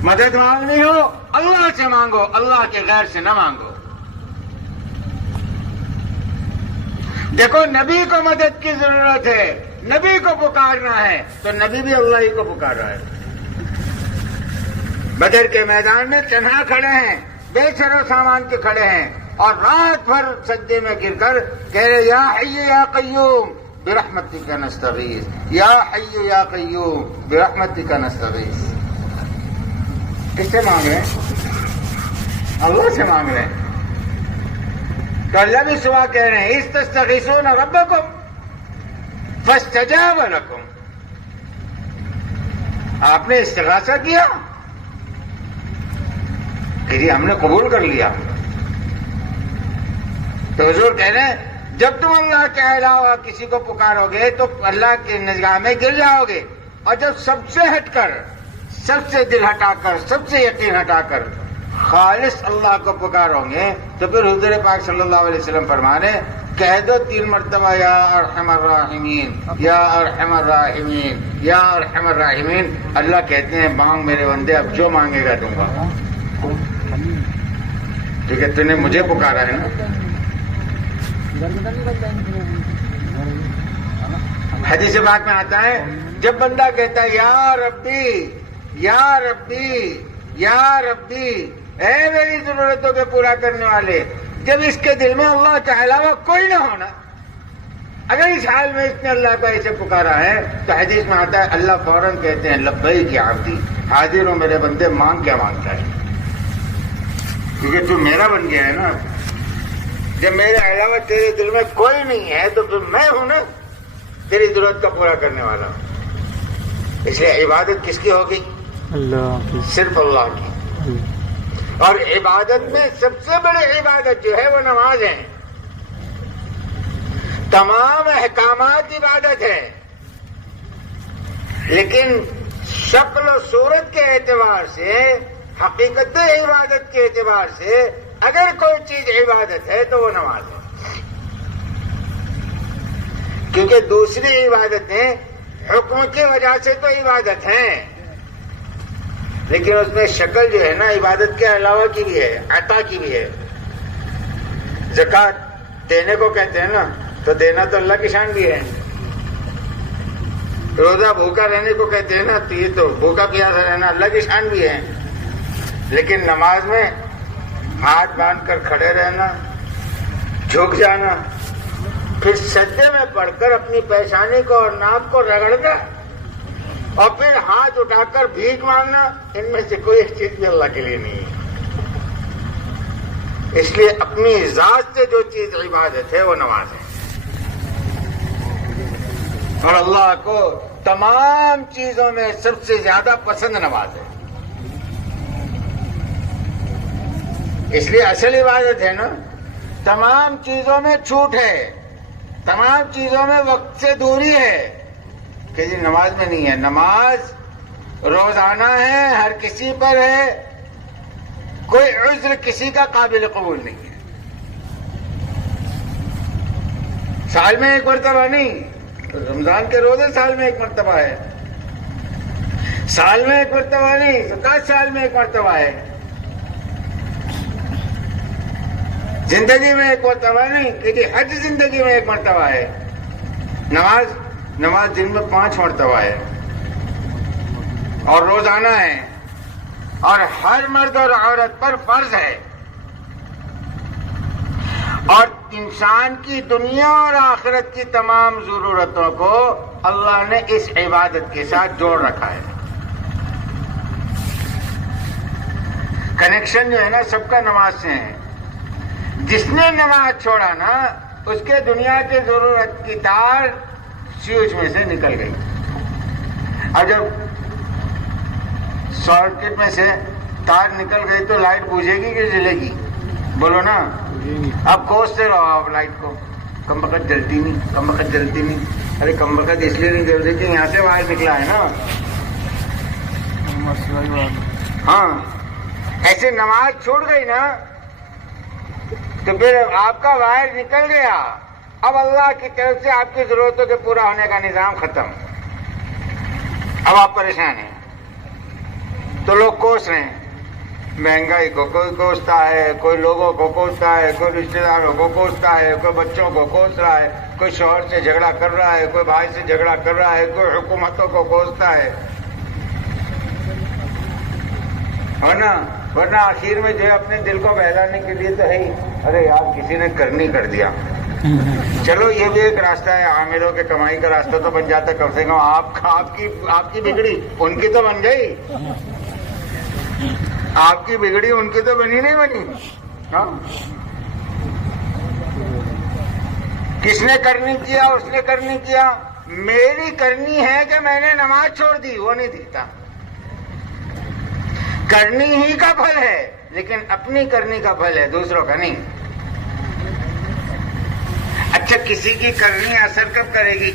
مدد مانگنی ہو اللہ سے مانگو، اللہ کے غیر سے نہ مانگو۔ دیکھو نبی کو مدد کی ضرورت ہے، نبی کو پکارنا ہے تو نبی بھی اللہ ہی کو پکار رہا ہے۔ بدر کے میدان میں تنہا کھڑے ہیں، بے سر و سامان کے کھڑے ہیں، اور رات بھر سجدے میں گر کر کہہ رہے یا حی یا قیوم برحمتک نستغیث، یا حی یا قیوم برحمتک نستغیث۔ کس سے مانگ رہے ہیں؟ اللہ سے مانگ رہے ہیں۔ تو اللہ بھی صبح کہہ رہے ہیں استستغیثون ربکم فاستجاب لکم، آپ نے استغاثہ کیا کہ جی ہم نے قبول کر لیا۔ تو حضور کہہ رہے ہیں جب تم اللہ کے علاوہ کسی کو پکارو گے تو اللہ کی نگاہ میں گر جاؤ گے، اور جب سب سے ہٹ کر، سب سے دل ہٹا کر، سب سے یقین ہٹا کر خالص اللہ کو پکارو گے تو پھر حضور پاک صلی اللہ علیہ وسلم فرما رہے کہہ دو 3 مرتبہ یا ارحم الراحمین، یا ارحم الراحمین، یا ارحم الراحمین۔ اللہ کہتے ہیں مانگ میرے بندے، اب جو مانگے گا دوں گا، ٹھیک ہے؟ تو نے مجھے پکارا ہے نا۔ حدیث پاک میں آتا ہے جب بندہ کہتا ہے یا ربی یا ربی یا ربی، اے میری ضرورتوں کے پورا کرنے والے، جب اس کے دل میں اللہ کے علاوہ کوئی نہ ہونا، اگر اس حال میں اس نے اللہ کو ایسے پکارا ہے تو حدیث میں آتا ہے اللہ فوراً کہتے ہیں لبیک یا عبدی، حاضر ہو میرے بندے، مانگ کیا مانگتا ہے، کیونکہ تو میرا بن گیا ہے نا۔ جب میرے علاوہ تیرے دل میں کوئی نہیں ہے تو پھر میں ہوں نا تیری ضرورت کا پورا کرنے والا۔ اس لیے عبادت کس کی ہوگی؟ اللہ کی، صرف اللہ کی۔ اور عبادت میں سب سے بڑی عبادت جو ہے وہ نماز ہے۔ تمام احکامات عبادت ہے، لیکن شکل و صورت کے اعتبار سے، حقیقت عبادت کے اعتبار سے اگر کوئی چیز عبادت ہے تو وہ نماز ہے، کیونکہ دوسری عبادتیں حکم کی وجہ سے تو عبادت ہیں، لیکن اس میں شکل جو ہے نا عبادت کے علاوہ کی بھی ہے، عطا کی بھی ہے۔ زکوٰۃ دینے کو کہتے ہیں نا، تو دینا تو اللہ کی شان بھی ہے۔ روزہ بھوکا رہنے کو کہتے ہیں نا، تو یہ تو بھوکا پیاسا رہنا اللہ کی شان بھی ہے۔ لیکن نماز میں ہاتھ باندھ کر کھڑے رہنا، جھک جانا، پھر سجدے میں پڑھ کر اپنی پیشانی کو اور ناک کو رگڑنا، اور پھر ہاتھ اٹھا کر بھیک مانگنا، ان میں سے کوئی ایک چیز بھی اللہ کے لیے نہیں ہے۔ اس لیے اپنی ذات سے جو چیز عبادت ہے وہ نماز ہے، اور اللہ کو تمام چیزوں میں سب سے زیادہ پسند نماز ہے۔ اس لیے اصل عبادت ہے نا، تمام چیزوں میں چھوٹ ہے، تمام چیزوں میں وقت سے دوری ہے، کہ جی نماز میں نہیں ہے۔ نماز روزانہ ہے، ہر کسی پر ہے، کوئی عذر کسی کا قابل قبول نہیں ہے۔ سال میں ایک مرتبہ نہیں، رمضان کے روزے سال میں ایک مرتبہ ہے، سال میں ایک مرتبہ نہیں، 7 سال میں ایک مرتبہ ہے، زندگی میں ایک مرتبہ نہیں کہ جی حج زندگی میں ایک مرتبہ ہے۔ نماز دن میں 5 مرتبہ ہے، اور روزانہ ہے، اور ہر مرد اور عورت پر فرض ہے، اور انسان کی دنیا اور آخرت کی تمام ضرورتوں کو اللہ نے اس عبادت کے ساتھ جوڑ رکھا ہے۔ کنیکشن جو ہے نا سب کا نماز سے ہے۔ جس نے نماز چھوڑا نا، اس کے دنیا کی ضرورت کی تار سوئچ میں سے نکل گئی، اور جب سارکٹ میں سے تار نکل گئی تو لائٹ بجھے گی کہ جلے گی؟ بولو نا۔ اب کوستے رہو آپ لائٹ کو، کم بخت جلتی نہیں، کم بخت جلتی نہیں۔ ارے کم بخت اس لیے نہیں جلتی کہ یہاں سے وائر نکلا ہے نا۔ ہاں، ایسے نماز چھوڑ گئی نا تو پھر آپ کا وائر نکل گیا، اب اللہ کی طرف سے آپ کی ضرورتوں کے پورا ہونے کا نظام ختم، اب آپ پریشان ہیں۔ تو لوگ کوس رہے ہیں، مہنگائی کو کوئی کوستا ہے، کوئی لوگوں کو کوستا ہے، کوئی رشتہ داروں کو کوستا ہے، کوئی بچوں کو کوس رہا ہے، کوئی شوہر سے جھگڑا کر رہا ہے، کوئی بھائی سے جھگڑا کر رہا ہے، کوئی حکومتوں کو کوستا ہے، ورنہ آخر میں جو ہے اپنے دل کو بہلانے کے لیے تو ہے ہی، ارے یار کسی نے کرنی کر دیا، چلو یہ بھی ایک راستہ ہے، عاملوں کے کمائی کا راستہ تو بن جاتا، کم سے کم آپ کی بگڑی ان کی تو بن گئی، آپ کی بگڑی ان کی تو بنی نہیں بنی۔ ہاں، کس نے کرنی کیا؟ اس نے کرنی کیا۔ میری کرنی ہے کہ میں نے نماز چھوڑ دی، وہ نہیں دیتا، کرنی ہی کا پھل ہے، لیکن اپنی کرنی کا پھل ہے، دوسروں کا نہیں۔ اچھا، کسی کی کرنی اثر کب کرے گی؟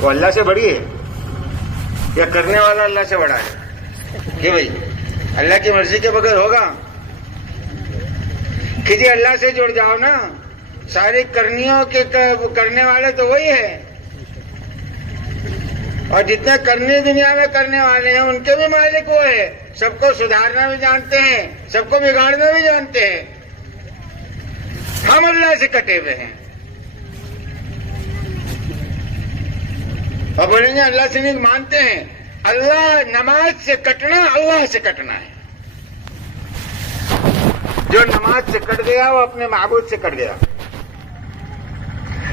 وہ اللہ سے بڑی ہے یا کرنے والا اللہ سے بڑا ہے؟ کہ بھائی اللہ کی مرضی کے بغیر ہوگا کہ جی اللہ سے جڑ جاؤ نا، ساری کرنیوں کے کرنے والے تو وہی ہے، اور جتنے کرنی دنیا میں کرنے والے ہیں ان کے بھی مالک وہ ہے، سب کو سدھارنا بھی جانتے ہیں، سب کو بگاڑنا بھی جانتے ہیں۔ ہم اللہ سے کٹے ہوئے ہیں اور بولیں گے اللہ سے نہیں مانتے ہیں۔ اللہ، نماز سے کٹنا اللہ سے کٹنا ہے۔ جو نماز سے کٹ گیا وہ اپنے معبود سے کٹ گیا.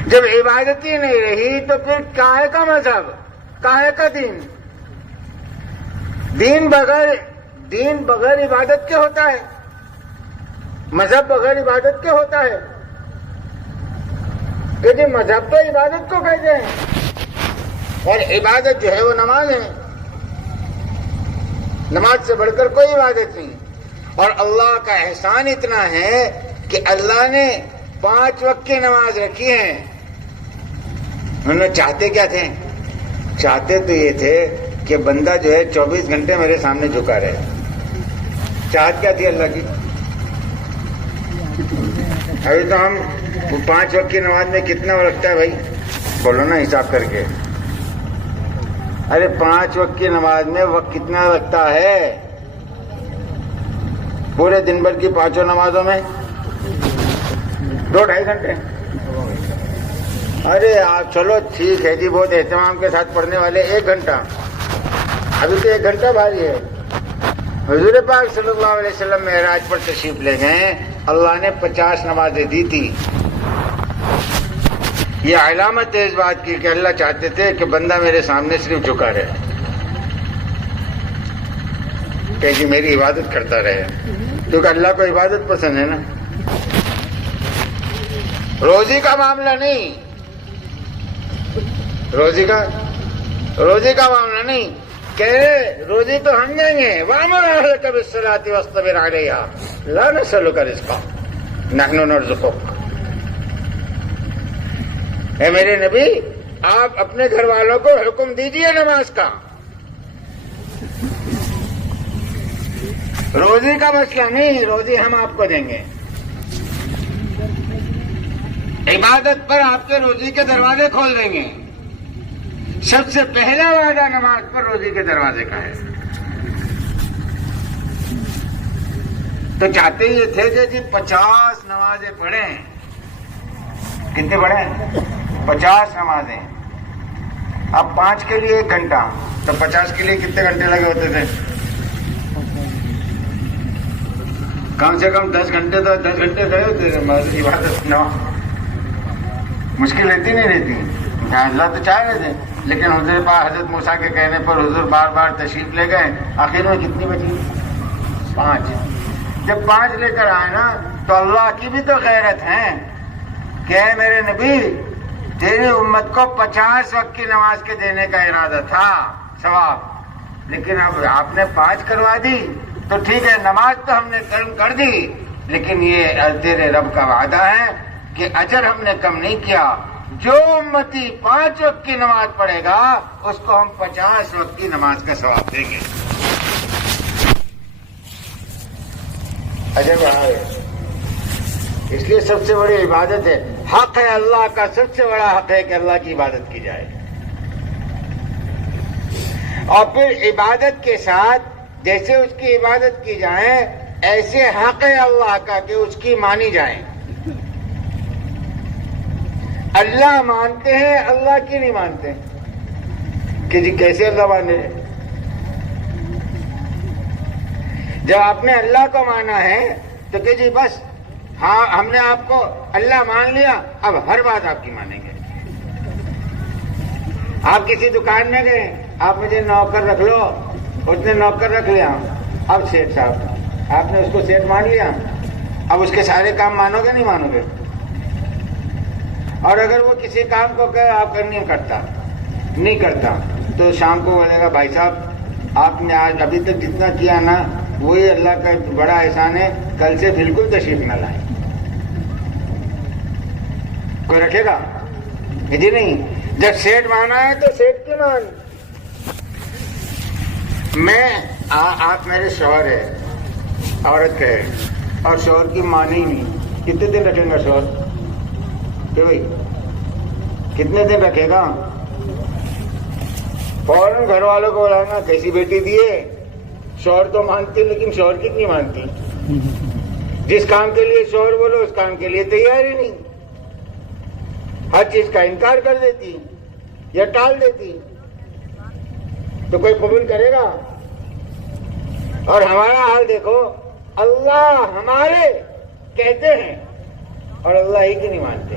جب عبادت ہی نہیں رہی تو پھر کاہے کا مذہب، کاہے کا دین؟ دین بغیر عبادت کے ہوتا ہے، مذہب بغیر عبادت کے ہوتا ہے. کہ جی مذہب تو عبادت کو کہتے ہیں، اور عبادت جو ہے وہ نماز ہے. نماز سے بڑھ کر کوئی عبادت نہیں. اور اللہ کا احسان اتنا ہے کہ اللہ نے 5 وقت کی نماز رکھی ہے. انہوں نے چاہتے کیا تھے؟ چاہتے تو یہ تھے کہ بندہ جو ہے 24 گھنٹے میرے سامنے جھکا رہے. چاہت کیا تھی اللہ کی؟ ابھی تو ہم 5 وقت کی نماز میں کتنا وقت لگتا ہے بھائی؟ بولو نا حساب کر کے. ارے 5 وقت کی نماز میں وقت کتنا لگتا ہے؟ پورے دن بھر کی 5 نمازوں میں 2-2.5 گھنٹے. ارے آپ چلو ٹھیک ہے جی، بہت اہتمام کے ساتھ پڑھنے والے 1 گھنٹہ. ابھی تو 1 گھنٹہ بھاری ہے. حضور پاک صلی اللہ علیہ وسلم معراج پر تشریف لے گئے، اللہ نے 50 نمازیں دی تھی. یہ علامت ہے اس بات کی کہ اللہ چاہتے تھے کہ بندہ میرے سامنے صرف جھکا رہے، کہ جی میری عبادت کرتا رہے، کیونکہ اللہ کو عبادت پسند ہے نا. روزی کا معاملہ نہیں، روزی کا معاملہ نہیں کہ روزی تو ہم دیں گے. وَأْمُرْ أَهْلَكَ بِالصَّلَاةِ وَاصْطَبِرْ عَلَيْهَا لَا نَسْأَلُكَ رِزْقًا نَحْنُ نَرْزُقُكَ. اے میرے نبی، آپ اپنے گھر والوں کو حکم دیجئے نماز کا. روزی کا مسئلہ نہیں، روزی ہم آپ کو دیں گے. عبادت پر آپ کے روزی کے دروازے کھول دیں گے. سب سے پہلا وعدہ نماز پر روزی کے دروازے کا ہے. تو چاہتے یہ تھے کہ جی 50 نمازیں پڑھیں. کتنے پڑھیں؟ 50 نمازیں. اب 5 کے لیے 1 گھنٹہ، تو 50 کے لیے کتنے گھنٹے لگے ہوتے تھے؟ کم سے کم 10 گھنٹے تو 10 گھنٹے گئے ہوتے تھے. عبادت مشکل رہتی نہیں رہتی. اللہ تو چاہ رہے تھے، لیکن حضور پاک حضرت موسیٰ کے کہنے پر حضور بار بار تشریف لے گئے. آخر میں کتنی بچی؟ 5. جب 5 لے کر آئے نا تو اللہ کی بھی تو غیرت ہے کہ اے میرے نبی، تیری امت کو 50 وقت کی نماز کے دینے کا ارادہ تھا ثواب، لیکن اب آپ نے 5 کروا دی. تو ٹھیک ہے، نماز تو ہم نے کم کر دی، لیکن یہ تیرے رب کا وعدہ ہے کہ اجر ہم نے کم نہیں کیا. جو امتی 5 وقت کی نماز پڑھے گا اس کو ہم 50 وقت کی نماز کا ثواب دیں گے. اجر بڑھا ہے. اس لیے سب سے بڑی عبادت ہے، حق ہے اللہ کا، سب سے بڑا حق ہے کہ اللہ کی عبادت کی جائے. اور پھر عبادت کے ساتھ جیسے اس کی عبادت کی جائے، ایسے حق ہے اللہ کا کہ اس کی مانی جائے. اللہ مانتے ہیں، اللہ کی نہیں مانتے کہ جی کیسے اللہ مانے. جب آپ نے اللہ کو مانا ہے تو کہ جی بس ہاں ہم نے آپ کو اللہ مان لیا، اب ہر بات آپ کی مانیں گے. آپ کسی دکان میں گئے، آپ مجھے نوکر رکھ لو، اس نے نوکر رکھ لیا. اب سیٹ صاحب، آپ نے اس کو سیٹ مان لیا، اب اس کے سارے کام مانو گے نہیں مانو گے؟ اور اگر وہ کسی کام کو کہے آپ نہیں کرتا تو شام کو بولے گا بھائی صاحب آپ نے آج ابھی تک جتنا کیا نا وہی اللہ کا بڑا احسان ہے، کل سے بالکل تشریف نہ لائیں. کوئی رکھے گا؟ جی نہیں. جب سیٹ مانا ہے تو سیٹ کی مان. آپ میرے شوہر ہے، عورت ہے، اور شوہر کی مانی ہی نہیں، کتنے دن رکھیں گا شوہر؟ کہ بھائی کتنے دن رکھے گا؟ فوراً گھر والوں کو بلانا، کیسی بیٹی دیے؟ شوہر تو مانتی لیکن شوہر کی نہیں مانتی. جس کام کے لیے شوہر بولو اس کام کے لیے تیار ہی نہیں، ہر چیز کا انکار کر دیتی یا ٹال دیتی. تو کوئی قبول کرے گا؟ اور ہمارا حال دیکھو، اللہ ہمارے کہتے ہیں اور اللہ ہی کی نہیں مانتے.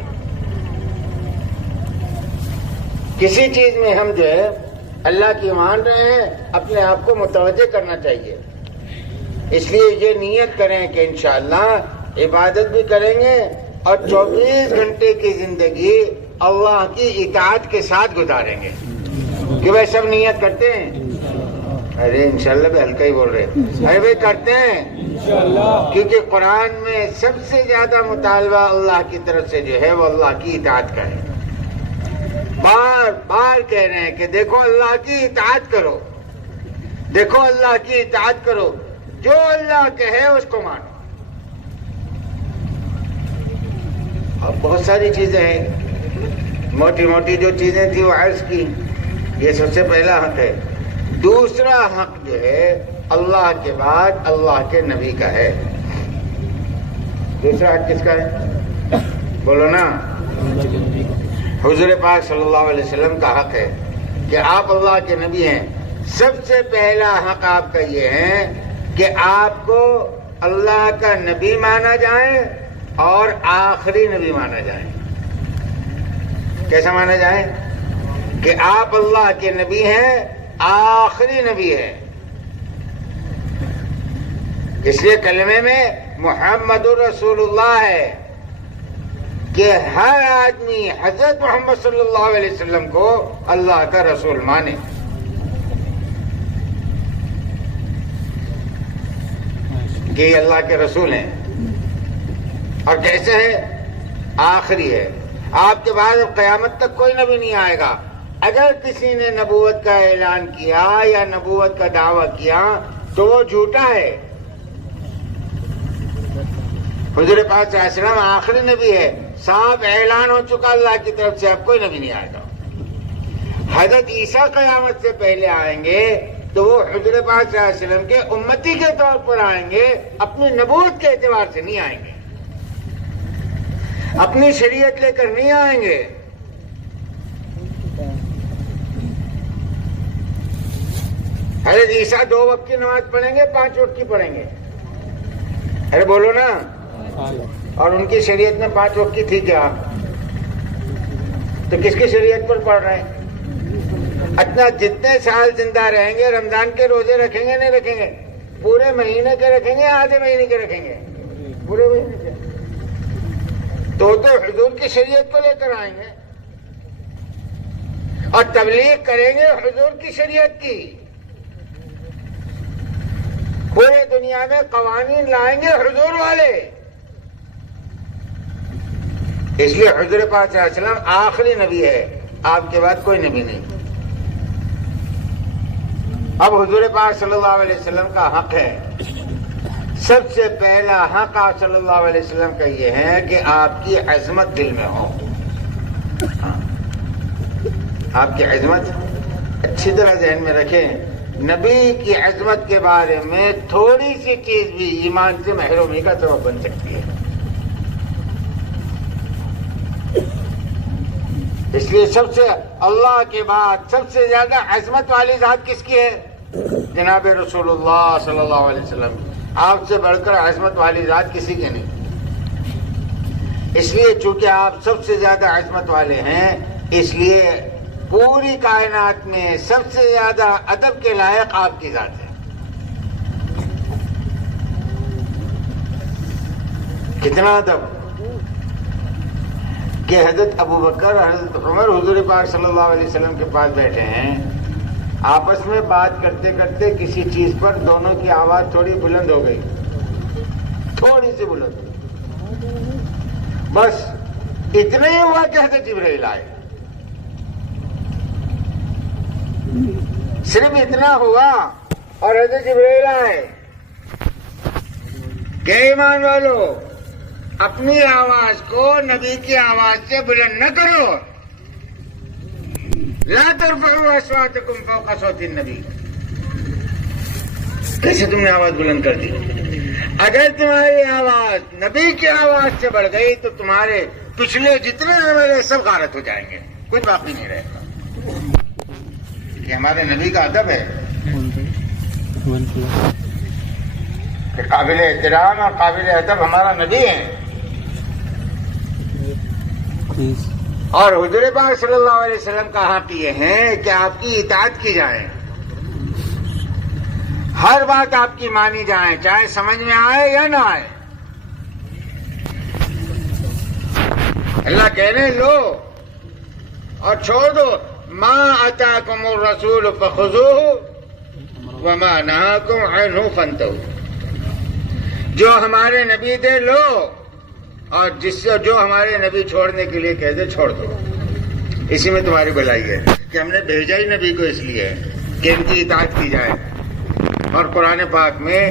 کسی چیز میں ہم جو ہے اللہ کی مان رہے ہیں، اپنے آپ کو متوجہ کرنا چاہیے. اس لیے یہ نیت کریں کہ انشاءاللہ عبادت بھی کریں گے اور 24 گھنٹے کی زندگی اللہ کی اطاعت کے ساتھ گزاریں گے. کہ بھائی سب نیت کرتے ہیں؟ ارے انشاءاللہ بھی ہلکا ہی بول رہے ہیں. ارے بھائی کرتے ہیں کیونکہ قرآن میں سب سے زیادہ مطالبہ اللہ کی طرف سے جو ہے وہ اللہ کی اطاعت کا ہے. بار بار کہہ رہے ہیں کہ دیکھو اللہ کی اطاعت کرو، دیکھو اللہ کی اطاعت کرو، جو اللہ کہے اس کو مانو. اب بہت ساری چیزیں ہیں، موٹی موٹی جو چیزیں تھیں وہ عرض کی. یہ سب سے پہلا حق ہے. دوسرا حق جو ہے اللہ کے بعد اللہ کے نبی کا ہے. دوسرا حق کس کا ہے؟ بولو نا. حضور پاک صلی اللہ علیہ وسلم کا حق ہے کہ آپ اللہ کے نبی ہیں. سب سے پہلا حق آپ کا یہ ہے کہ آپ کو اللہ کا نبی مانا جائے اور آخری نبی مانا جائے. کیسا مانا جائے؟ کہ آپ اللہ کے نبی ہیں، آخری نبی ہے. اس لیے کلمے میں محمد الرسول اللہ ہے کہ ہر آدمی حضرت محمد صلی اللہ علیہ وسلم کو اللہ کا رسول مانے. کہ یہ اللہ کے رسول ہیں. اور کیسے ہے؟ آخری ہے. آپ کے بعد اب قیامت تک کوئی نبی نہیں آئے گا. اگر کسی نے نبوت کا اعلان کیا یا نبوت کا دعویٰ کیا تو وہ جھوٹا ہے. حضور پاک صلی اللہ علیہ وسلم آخری نبی ہے. صاف اعلان ہو چکا اللہ کی طرف سے اب کوئی نبی نہیں آئے گا. حضرت عیسیٰ قیامت سے پہلے آئیں گے تو وہ حضور پاک صلی اللہ علیہ وسلم کے امتی کے طور پر آئیں گے، اپنی نبوت کے اعتبار سے نہیں آئیں گے، اپنی شریعت لے کر نہیں آئیں گے. حضرت عیسیٰ 2 وقت کی نماز پڑھیں گے، 5 وقت کی پڑھیں گے. ارے بولو نا. اور ان کی شریعت میں 5 وقت کی تھی کیا؟ تو کس کی شریعت پر پڑھ رہے ہیں؟ اتنا جتنے سال زندہ رہیں گے رمضان کے روزے رکھیں گے نہیں رکھیں گے؟ پورے مہینے کے رکھیں گے، آدھے مہینے کے رکھیں گے؟ پورے مہینے کے. تو حضور کی شریعت کو لے کر آئیں گے اور تبلیغ کریں گے حضور کی شریعت کی. پورے دنیا میں قوانین لائیں گے حضور والے. اس لیے حضور پاک صلی اللہ علیہ وسلم آخری نبی ہے، آپ کے بعد کوئی نبی نہیں. اب حضور پاک صلی اللہ علیہ وسلم کا حق ہے. سب سے پہلا حق آپ صلی اللہ علیہ وسلم کا یہ ہے کہ آپ کی عظمت دل میں ہو. آپ کی عظمت اچھی طرح ذہن میں رکھیں. نبی کی عظمت کے بارے میں تھوڑی سی چیز بھی ایمان سے محرومی کا سبب بن سکتی ہے. اس لیے سب سے اللہ کے بعد سب سے زیادہ عظمت والی ذات کس کی ہے؟ جناب رسول اللہ صلی اللہ علیہ وسلم. آپ سے بڑھ کر عظمت والی ذات کسی کی نہیں. اس لیے چونکہ آپ سب سے زیادہ عظمت والے ہیں، اس لیے پوری کائنات میں سب سے زیادہ ادب کے لائق آپ کی ذات ہے. کتنا ادب کہ حضرت ابو بکر حضرت عمر حضور پاک صلی اللہ علیہ وسلم کے پاس بیٹھے ہیں، آپس میں بات کرتے کرتے کسی چیز پر دونوں کی آواز تھوڑی بلند ہو گئی، تھوڑی سی بلند. بس اتنا ہی ہوا کہ حضرت جبرائیل آئے. صرف اتنا ہوا اور حضرت جبرائیل آئے کہ ایمان والو اپنی آواز کو نبی کی آواز سے بلند نہ کرو. لا ترفعوا اصواتکم فوق صوت النبی. کیسے تم نے آواز بلند کر دی؟ اگر تمہاری آواز نبی کی آواز سے بڑھ گئی تو تمہارے پچھلے جتنے عمل سب غارت ہو جائیں گے، کچھ باقی نہیں رہے گا. یہ ہمارے نبی کا ادب ہے. کہ قابل احترام اور قابل ادب ہمارا نبی ہے، اور حضور پاک صلی اللہ علیہ وسلم کا حق یہ ہے کہ آپ کی اطاعت کی جائے، ہر بات آپ کی مانی جائے، چاہے سمجھ میں آئے یا نہ آئے۔ اللہ کہہ رہے لو اور چھوڑ دو، ما آتاکم الرسول فخذوہ وما نہاکم عنہ فانتہوا، جو ہمارے نبی دے لو اور جس سے جو ہمارے نبی چھوڑنے کے لیے کہہ دے چھوڑ دو، اسی میں تمہاری بھلائی ہے کہ ہم نے بھیجا ہی نبی کو اس لیے کہ ان کی اطاعت کی جائے۔ اور قرآن پاک میں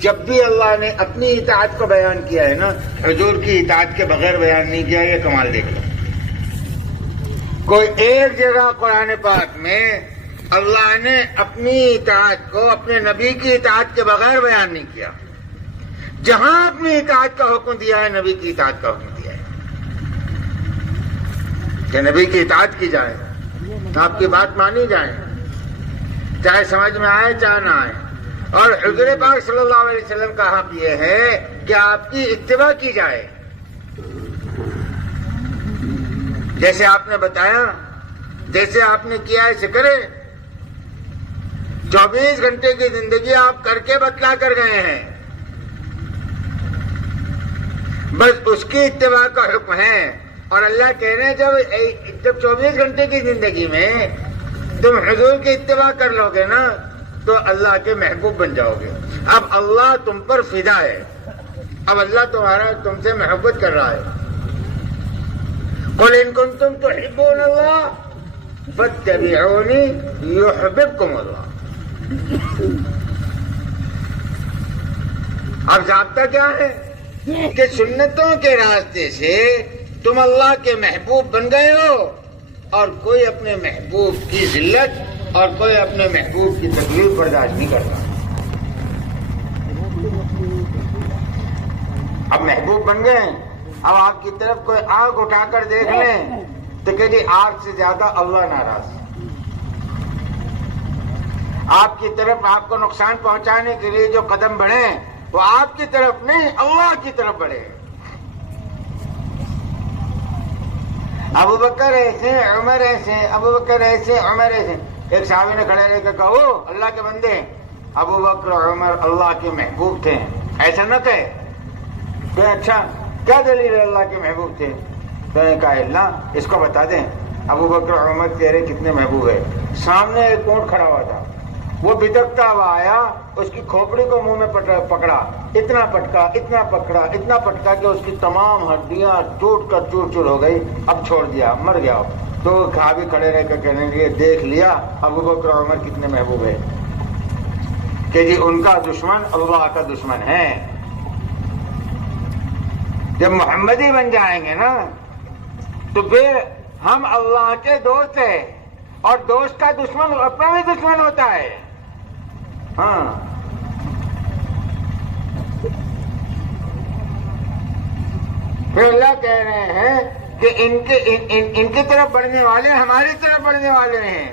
جب بھی اللہ نے اپنی اطاعت کو بیان کیا ہے نا، حضور کی اطاعت کے بغیر بیان نہیں کیا، یہ کمال دیکھ لو۔ کوئی ایک جگہ قرآن پاک میں اللہ نے اپنی اطاعت کو اپنے نبی کی اطاعت کے بغیر بیان نہیں کیا، جہاں اپنی اطاعت کا حکم دیا ہے نبی کی اطاعت کا حکم دیا ہے کہ نبی کی اطاعت کی جائے، آپ کی بات مانی جائے، چاہے سمجھ میں آئے چاہے نہ آئے۔ اور حضور پاک صلی اللہ علیہ وسلم کا حق یہ ہے کہ آپ کی اتباع کی جائے، جیسے آپ نے بتایا، جیسے آپ نے کیا ایسے کرے۔ 24 گھنٹے کی زندگی آپ کر کے بتلا کر گئے ہیں، بس اس کی اتباع کا حکم ہے۔ اور اللہ کہہ رہے ہیں جب 24 گھنٹے کی زندگی میں تم حضور کی اتباع کر لو گے نا تو اللہ کے محبوب بن جاؤ گے۔ اب اللہ تم پر فدا ہے، اب اللہ تم سے محبت کر رہا ہے۔ قل ان کنتم تحبون اللہ فاتبعونی یحببکم اللہ۔ اب ضابطہ کیا ہے کہ سنتوں کے راستے سے تم اللہ کے محبوب بن گئے ہو، اور کوئی اپنے محبوب کی ذلت اور کوئی اپنے محبوب کی تکلیف برداشت نہیں کرتا۔ اب محبوب بن گئے، اب آپ کی طرف کوئی آنکھ اٹھا کر دیکھ لیں تو کہ جی آپ سے زیادہ اللہ ناراض، آپ کی طرف آپ کو نقصان پہنچانے کے لیے جو قدم بڑھے وہ آپ کی طرف نہیں اللہ کی طرف بڑھے۔ ابو بکر ایسے، عمر ایسے، ابو بکر ایسے، عمر ایسے۔ ایک صحابی نے کھڑے رہ کے کہا او اللہ کے بندے، ابو بکر اور عمر اللہ کے محبوب تھے، ایسا نہ کہے کہ اچھا کیا دلیل ہے اللہ کے محبوب تھے؟ تو نے کہا اللہ اس کو بتا دیں ابو بکر اور عمر تیرے کتنے محبوب ہے۔ سامنے ایک اونٹ کھڑا ہوا تھا، وہ بدکتا ہوا آیا، اس کی کھوپڑی کو منہ میں پکڑا، اتنا پٹکا اتنا پکڑا اتنا پٹکا کہ اس کی تمام ہڈیاں ٹوٹ کر چور چور ہو گئی، اب چھوڑ دیا، مر گیا۔ تو صحابی کھڑے رہ کر کہنے لگے دیکھ لیا ابو بکر اور عمر کتنے محبوب ہے، کہ جی ان کا دشمن اللہ کا دشمن ہے۔ جب محمدی بن جائیں گے نا تو پھر ہم اللہ کے دوست ہیں، اور دوست کا دشمن اپنا بھی دشمن ہوتا ہے۔ ہاں پھر اللہ کہہ رہے ہیں کہ ان کی طرف بڑھنے والے ہماری طرف بڑھنے والے ہیں،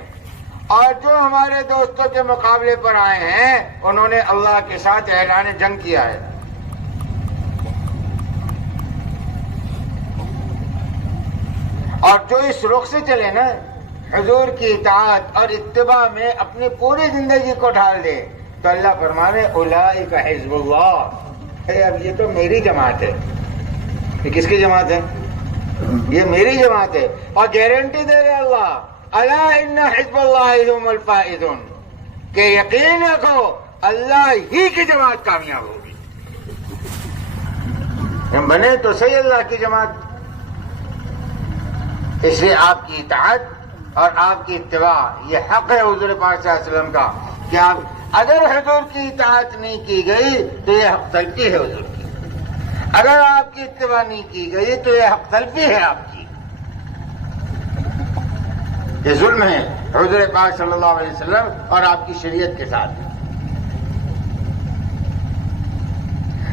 اور جو ہمارے دوستوں کے مقابلے پر آئے ہیں انہوں نے اللہ کے ساتھ اعلان جنگ کیا ہے۔ اور جو اس رخ سے چلے نا حضور کی اطاعت اور اتباع میں اپنی پوری زندگی کو ڈھال دے تو اللہ فرمانے اولئک حزب اللہ، اب یہ تو میری جماعت ہے۔ یہ کس کی جماعت ہے؟ یہ میری جماعت ہے، اور گارنٹی دے رہے اللہ الا ان حزب اللہ هم الفائزون، کہ یقین رکھو اللہ ہی کی جماعت کامیاب ہوگی۔ ہم بنے تو صحیح اللہ کی جماعت، اس لیے آپ کی اطاعت اور آپ کی اتباع یہ حق ہے حضور پاک صلی اللہ علیہ وسلم کا، کہ آپ اگر حضور کی اطاعت نہیں کی گئی تو یہ حق تلفی ہے حضور کی، اگر آپ کی اتباع نہیں کی گئی تو یہ حق تلفی ہے آپ کی، یہ ظلم ہے حضور پاک صلی اللہ علیہ وسلم اور آپ کی شریعت کے ساتھ۔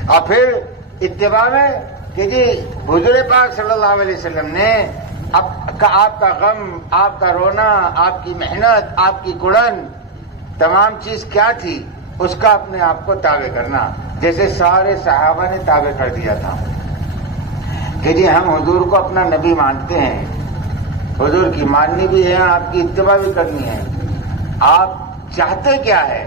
اور پھر اتباع میں کہ جی حضور پاک صلی اللہ علیہ وسلم نے آپ کا غم، آپ کا رونا، آپ کی محنت، آپ کی کڑن، تمام چیز کیا تھی؟ اس کا اپنے آپ کو تابع کرنا، جیسے سارے صحابہ نے تابع کر دیا تھا کہ جی ہم حضور کو اپنا نبی مانتے ہیں، حضور کی ماننی بھی ہے، آپ کی اتباع بھی کرنی ہے، آپ چاہتے کیا ہے؟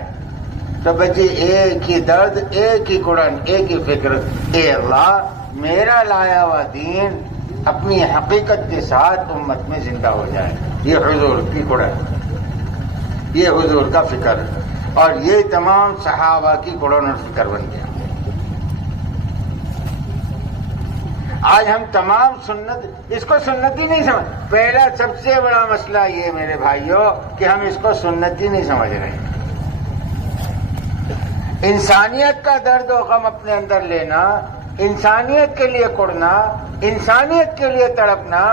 تو بچے ایک ہی درد، ایک ہی قرآن، ایک ہی فکر، اے اللہ میرا لایا ہوا دین اپنی حقیقت کے ساتھ امت میں زندہ ہو جائے۔ یہ حضور کی قرآن، یہ حضور کا فکر، اور یہ تمام صحابہ کی قرآن اور فکر بن گیا۔ آج ہم تمام سنت، اس کو سنت ہی نہیں سمجھ، پہلا سب سے بڑا مسئلہ یہ میرے بھائیوں کہ ہم اس کو سنت ہی نہیں سمجھ رہے ہیں۔ انسانیت کا درد و غم اپنے اندر لینا، انسانیت کے لیے کڑنا، انسانیت کے لیے تڑپنا،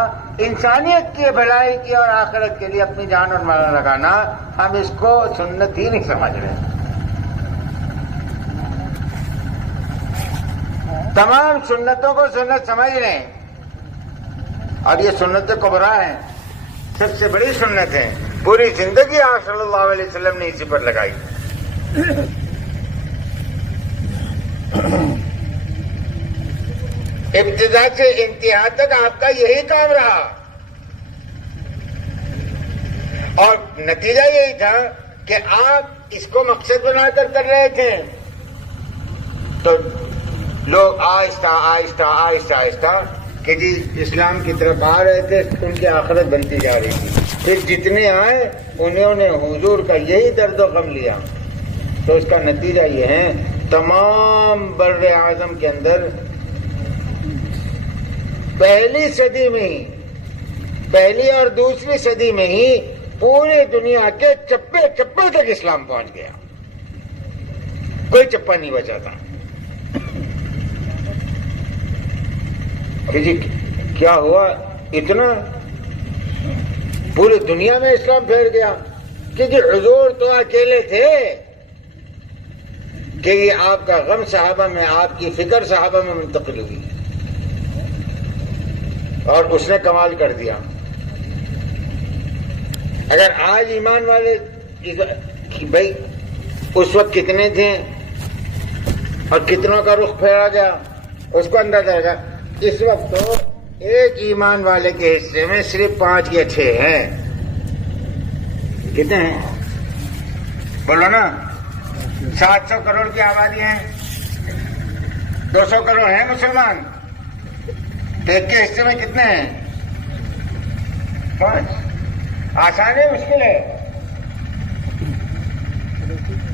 انسانیت کی بھلائی کی اور آخرت کے لیے اپنی جان اور مال لگانا، ہم اس کو سنت ہی نہیں سمجھ رہے۔ تمام سنتوں کو سنت سمجھ رہے ہیں، اور یہ سنت کبریٰ ہے، سب سے بڑی سنت ہے، پوری زندگی آپ صلی اللہ علیہ وسلم نے اسی پر لگائی۔ ابتدا سے انتہا تک آپ کا یہی کام رہا، اور نتیجہ یہی تھا کہ آپ اس کو مقصد بنا کر رہے تھے، تو لوگ آہستہ آہستہ آہستہ آہستہ کہ جی اسلام کی طرف آ رہے تھے، ان کی آخرت بنتی جا رہی تھی۔ پھر جتنے آئے انہوں نے حضور کا یہی درد و غم لیا، تو اس کا نتیجہ یہ ہے تمام بر اعظم کے اندر پہلی صدی میں ہی، پہلی اور دوسری صدی میں ہی پوری دنیا کے چپے چپے تک اسلام پہنچ گیا، کوئی چپا نہیں بچا تھا کہ جی کیا ہوا اتنا پوری دنیا میں اسلام پھیل گیا کہ جی حضور تو اکیلے تھے کہ یہ آپ کا غم صحابہ میں، آپ کی فکر صحابہ میں منتقل ہوئی، اور اس نے کمال کر دیا۔ اگر آج ایمان والے بھائی اس وقت کتنے تھے اور کتنوں کا رخ پھیرا گیا اس کو اندازہ ہوگا۔ اس وقت تو ایک ایمان والے کے حصے میں صرف 5 یا 6 ہیں، کتنے ہیں بولو نا؟ 700 کروڑ کی آبادی ہے، 200 کروڑ ہیں مسلمان، ایک کے حصے میں کتنے ہیں؟ 5۔ آسان ہے مشکل ہے؟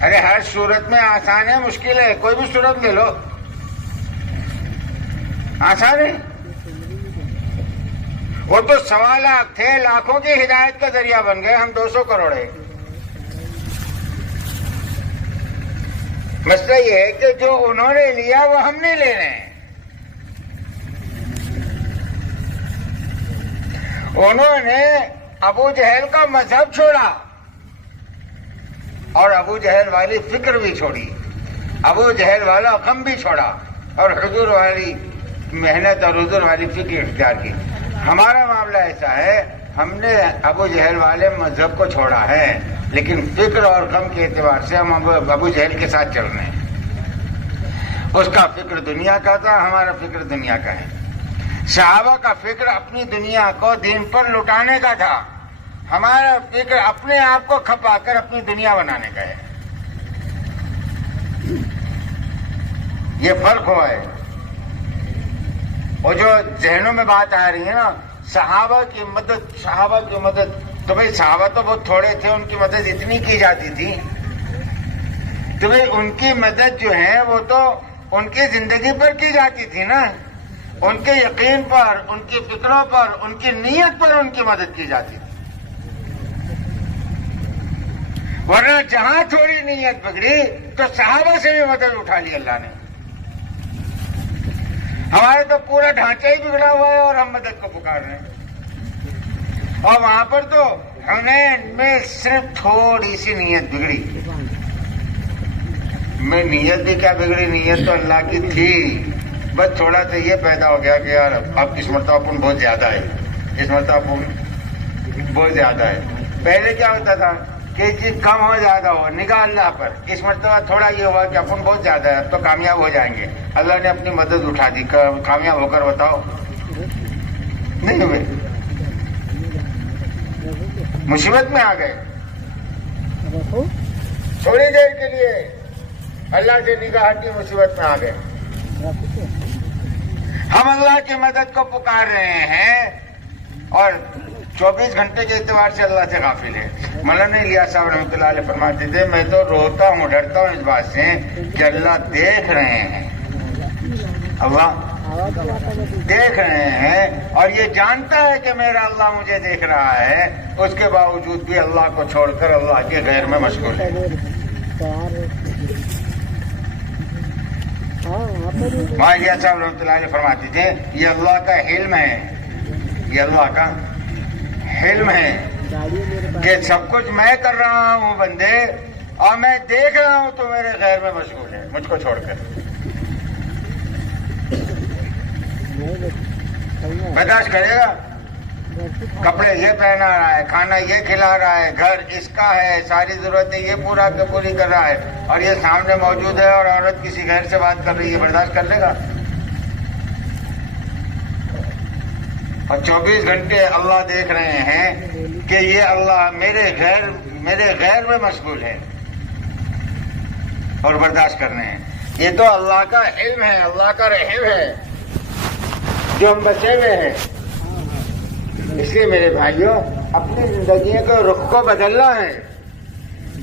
ارے ہر صورت میں آسان ہے مشکل ہے، کوئی بھی صورت لے لو، آسان ہے؟ وہ تو 1.25 لاکھ تھے، لاکھوں کی ہدایت کا ذریعہ بن گئے، ہم 200 کروڑ ہیں۔ مسئلہ یہ ہے کہ جو انہوں نے لیا وہ ہم نہیں لے رہے ہیں۔ انہوں نے ابو جہل کا مذہب چھوڑا اور ابو جہل والی فکر بھی چھوڑی، ابو جہل والا غم بھی چھوڑا، اور حضور والی محنت اور حضور والی فکر اختیار کی۔ ہمارا معاملہ ایسا ہے، ہم نے ابو جہل والے مذہب کو چھوڑا ہے، لیکن فکر اور غم کے اعتبار سے ہم ابو جہل کے ساتھ چل رہے ہیں۔ اس کا فکر دنیا کا تھا، ہمارا فکر دنیا کا ہے۔ صحابہ کا فکر اپنی دنیا کو دین پر لٹانے کا تھا، ہمارا فکر اپنے آپ کو کھپا کر اپنی دنیا بنانے کا ہے۔ یہ فرق ہوا ہے۔ وہ جو ذہنوں میں بات آ رہی ہے نا، صحابہ کی مدد، صحابہ کی مدد، تو بھائی صحابہ تو بہت تھوڑے تھے، ان کی مدد اتنی کی جاتی تھی، تو بھائی ان کی مدد جو ہے وہ تو ان کی زندگی پر کی جاتی تھی نا، ان کے یقین پر، ان کی فکروں پر، ان کی نیت پر ان کی مدد کی جاتی تھی۔ ورنہ جہاں تھوڑی نیت بگڑی تو صحابہ سے بھی مدد اٹھا لی اللہ نے۔ ہمارے تو پورا ڈھانچہ ہی بگڑا ہوا ہے اور ہم مدد کو پکار رہے ہیں، اور وہاں پر تو حنین میں صرف تھوڑی سی نیت بگڑی۔ میں نیت بھی کیا بگڑی، نیت تو اللہ کی تھی، بس تھوڑا سا یہ پیدا ہو گیا کہ یار اب اس مرتبہ اپن بہت زیادہ ہے، اس مرتبہ اپن بہت زیادہ ہے۔ پہلے کیا ہوتا تھا کہ چیز کم ہو زیادہ ہو، نگاہ اللہ پر. اس مرتبہ تھوڑا یہ ہوا کہ اپن بہت زیادہ ہے، اب تو کامیاب ہو جائیں گے. اللہ نے اپنی مدد اٹھا دی. کامیاب ہو کر بتاؤ نہیں ہوئے، مصیبت میں آ گئے. تھوڑی دیر کے لیے اللہ سے نگاہ ہٹی، مصیبت میں آ گئے. ہم اللہ کی مدد کو پکار رہے ہیں اور 24 گھنٹے کے اعتبار سے اللہ سے غافل ہے. مولانا الیاس صاحب رحمۃ اللہ علیہ فرماتے تھے میں تو روتا ہوں، ڈرتا ہوں اس بات سے کہ اللہ دیکھ رہے ہیں، اللہ دیکھ رہے ہیں اور یہ جانتا ہے کہ میرا اللہ مجھے دیکھ رہا ہے، اس کے باوجود بھی اللہ کو چھوڑ کر اللہ کے غیر میں مشغول ہے. وہاں الیاس صاحب رحمۃ اللہ علیہ فرماتے تھے یہ اللہ کا حلم ہے، یہ اللہ کا حلم ہے کہ سب کچھ میں کر رہا ہوں بندے، اور میں دیکھ رہا ہوں تو میرے غیر میں مشغول ہے مجھ کو چھوڑ کر. برداشت کرے گا؟ کپڑے یہ پہنا رہا ہے، کھانا یہ کھلا رہا ہے، گھر اس کا ہے، ساری ضرورتیں یہ پوری کر رہا ہے، اور یہ سامنے موجود ہے اور عورت کسی غیر سے بات کر رہی ہے، برداشت کر لے گا؟ اور 24 گھنٹے اللہ دیکھ رہے ہیں کہ یہ اللہ میرے غیر میں مشغول ہے اور برداشت کر رہے ہیں. یہ تو اللہ کا علم ہے، اللہ کا رحم ہے جو ہم بچے ہوئے ہیں. اس لیے میرے بھائیوں اپنی زندگی کے رخ کو بدلنا ہے.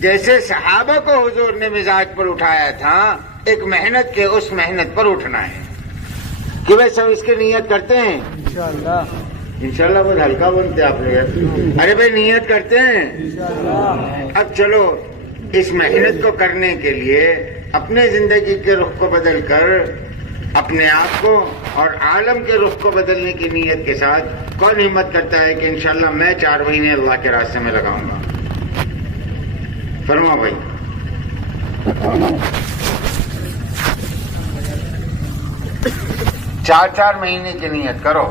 جیسے صحابہ کو حضور نے مزاج پر اٹھایا تھا، ایک محنت کے اس محنت پر اٹھنا ہے کہ بھائی سب اس کی نیت کرتے ہیں. انشاءاللہ بہت ہلکا بنتے آپ لوگ. ارے بھائی نیت کرتے ہیں. اب چلو اس محنت کو کرنے کے لیے اپنے زندگی کے رخ کو بدل کر اپنے آپ کو اور عالم کے رخ کو بدلنے کی نیت کے ساتھ کون ہمت کرتا ہے کہ انشاءاللہ میں 4 مہینے اللہ کے راستے میں لگاؤں گا؟ فرما بھائی. 4 مہینے کی نیت کرو.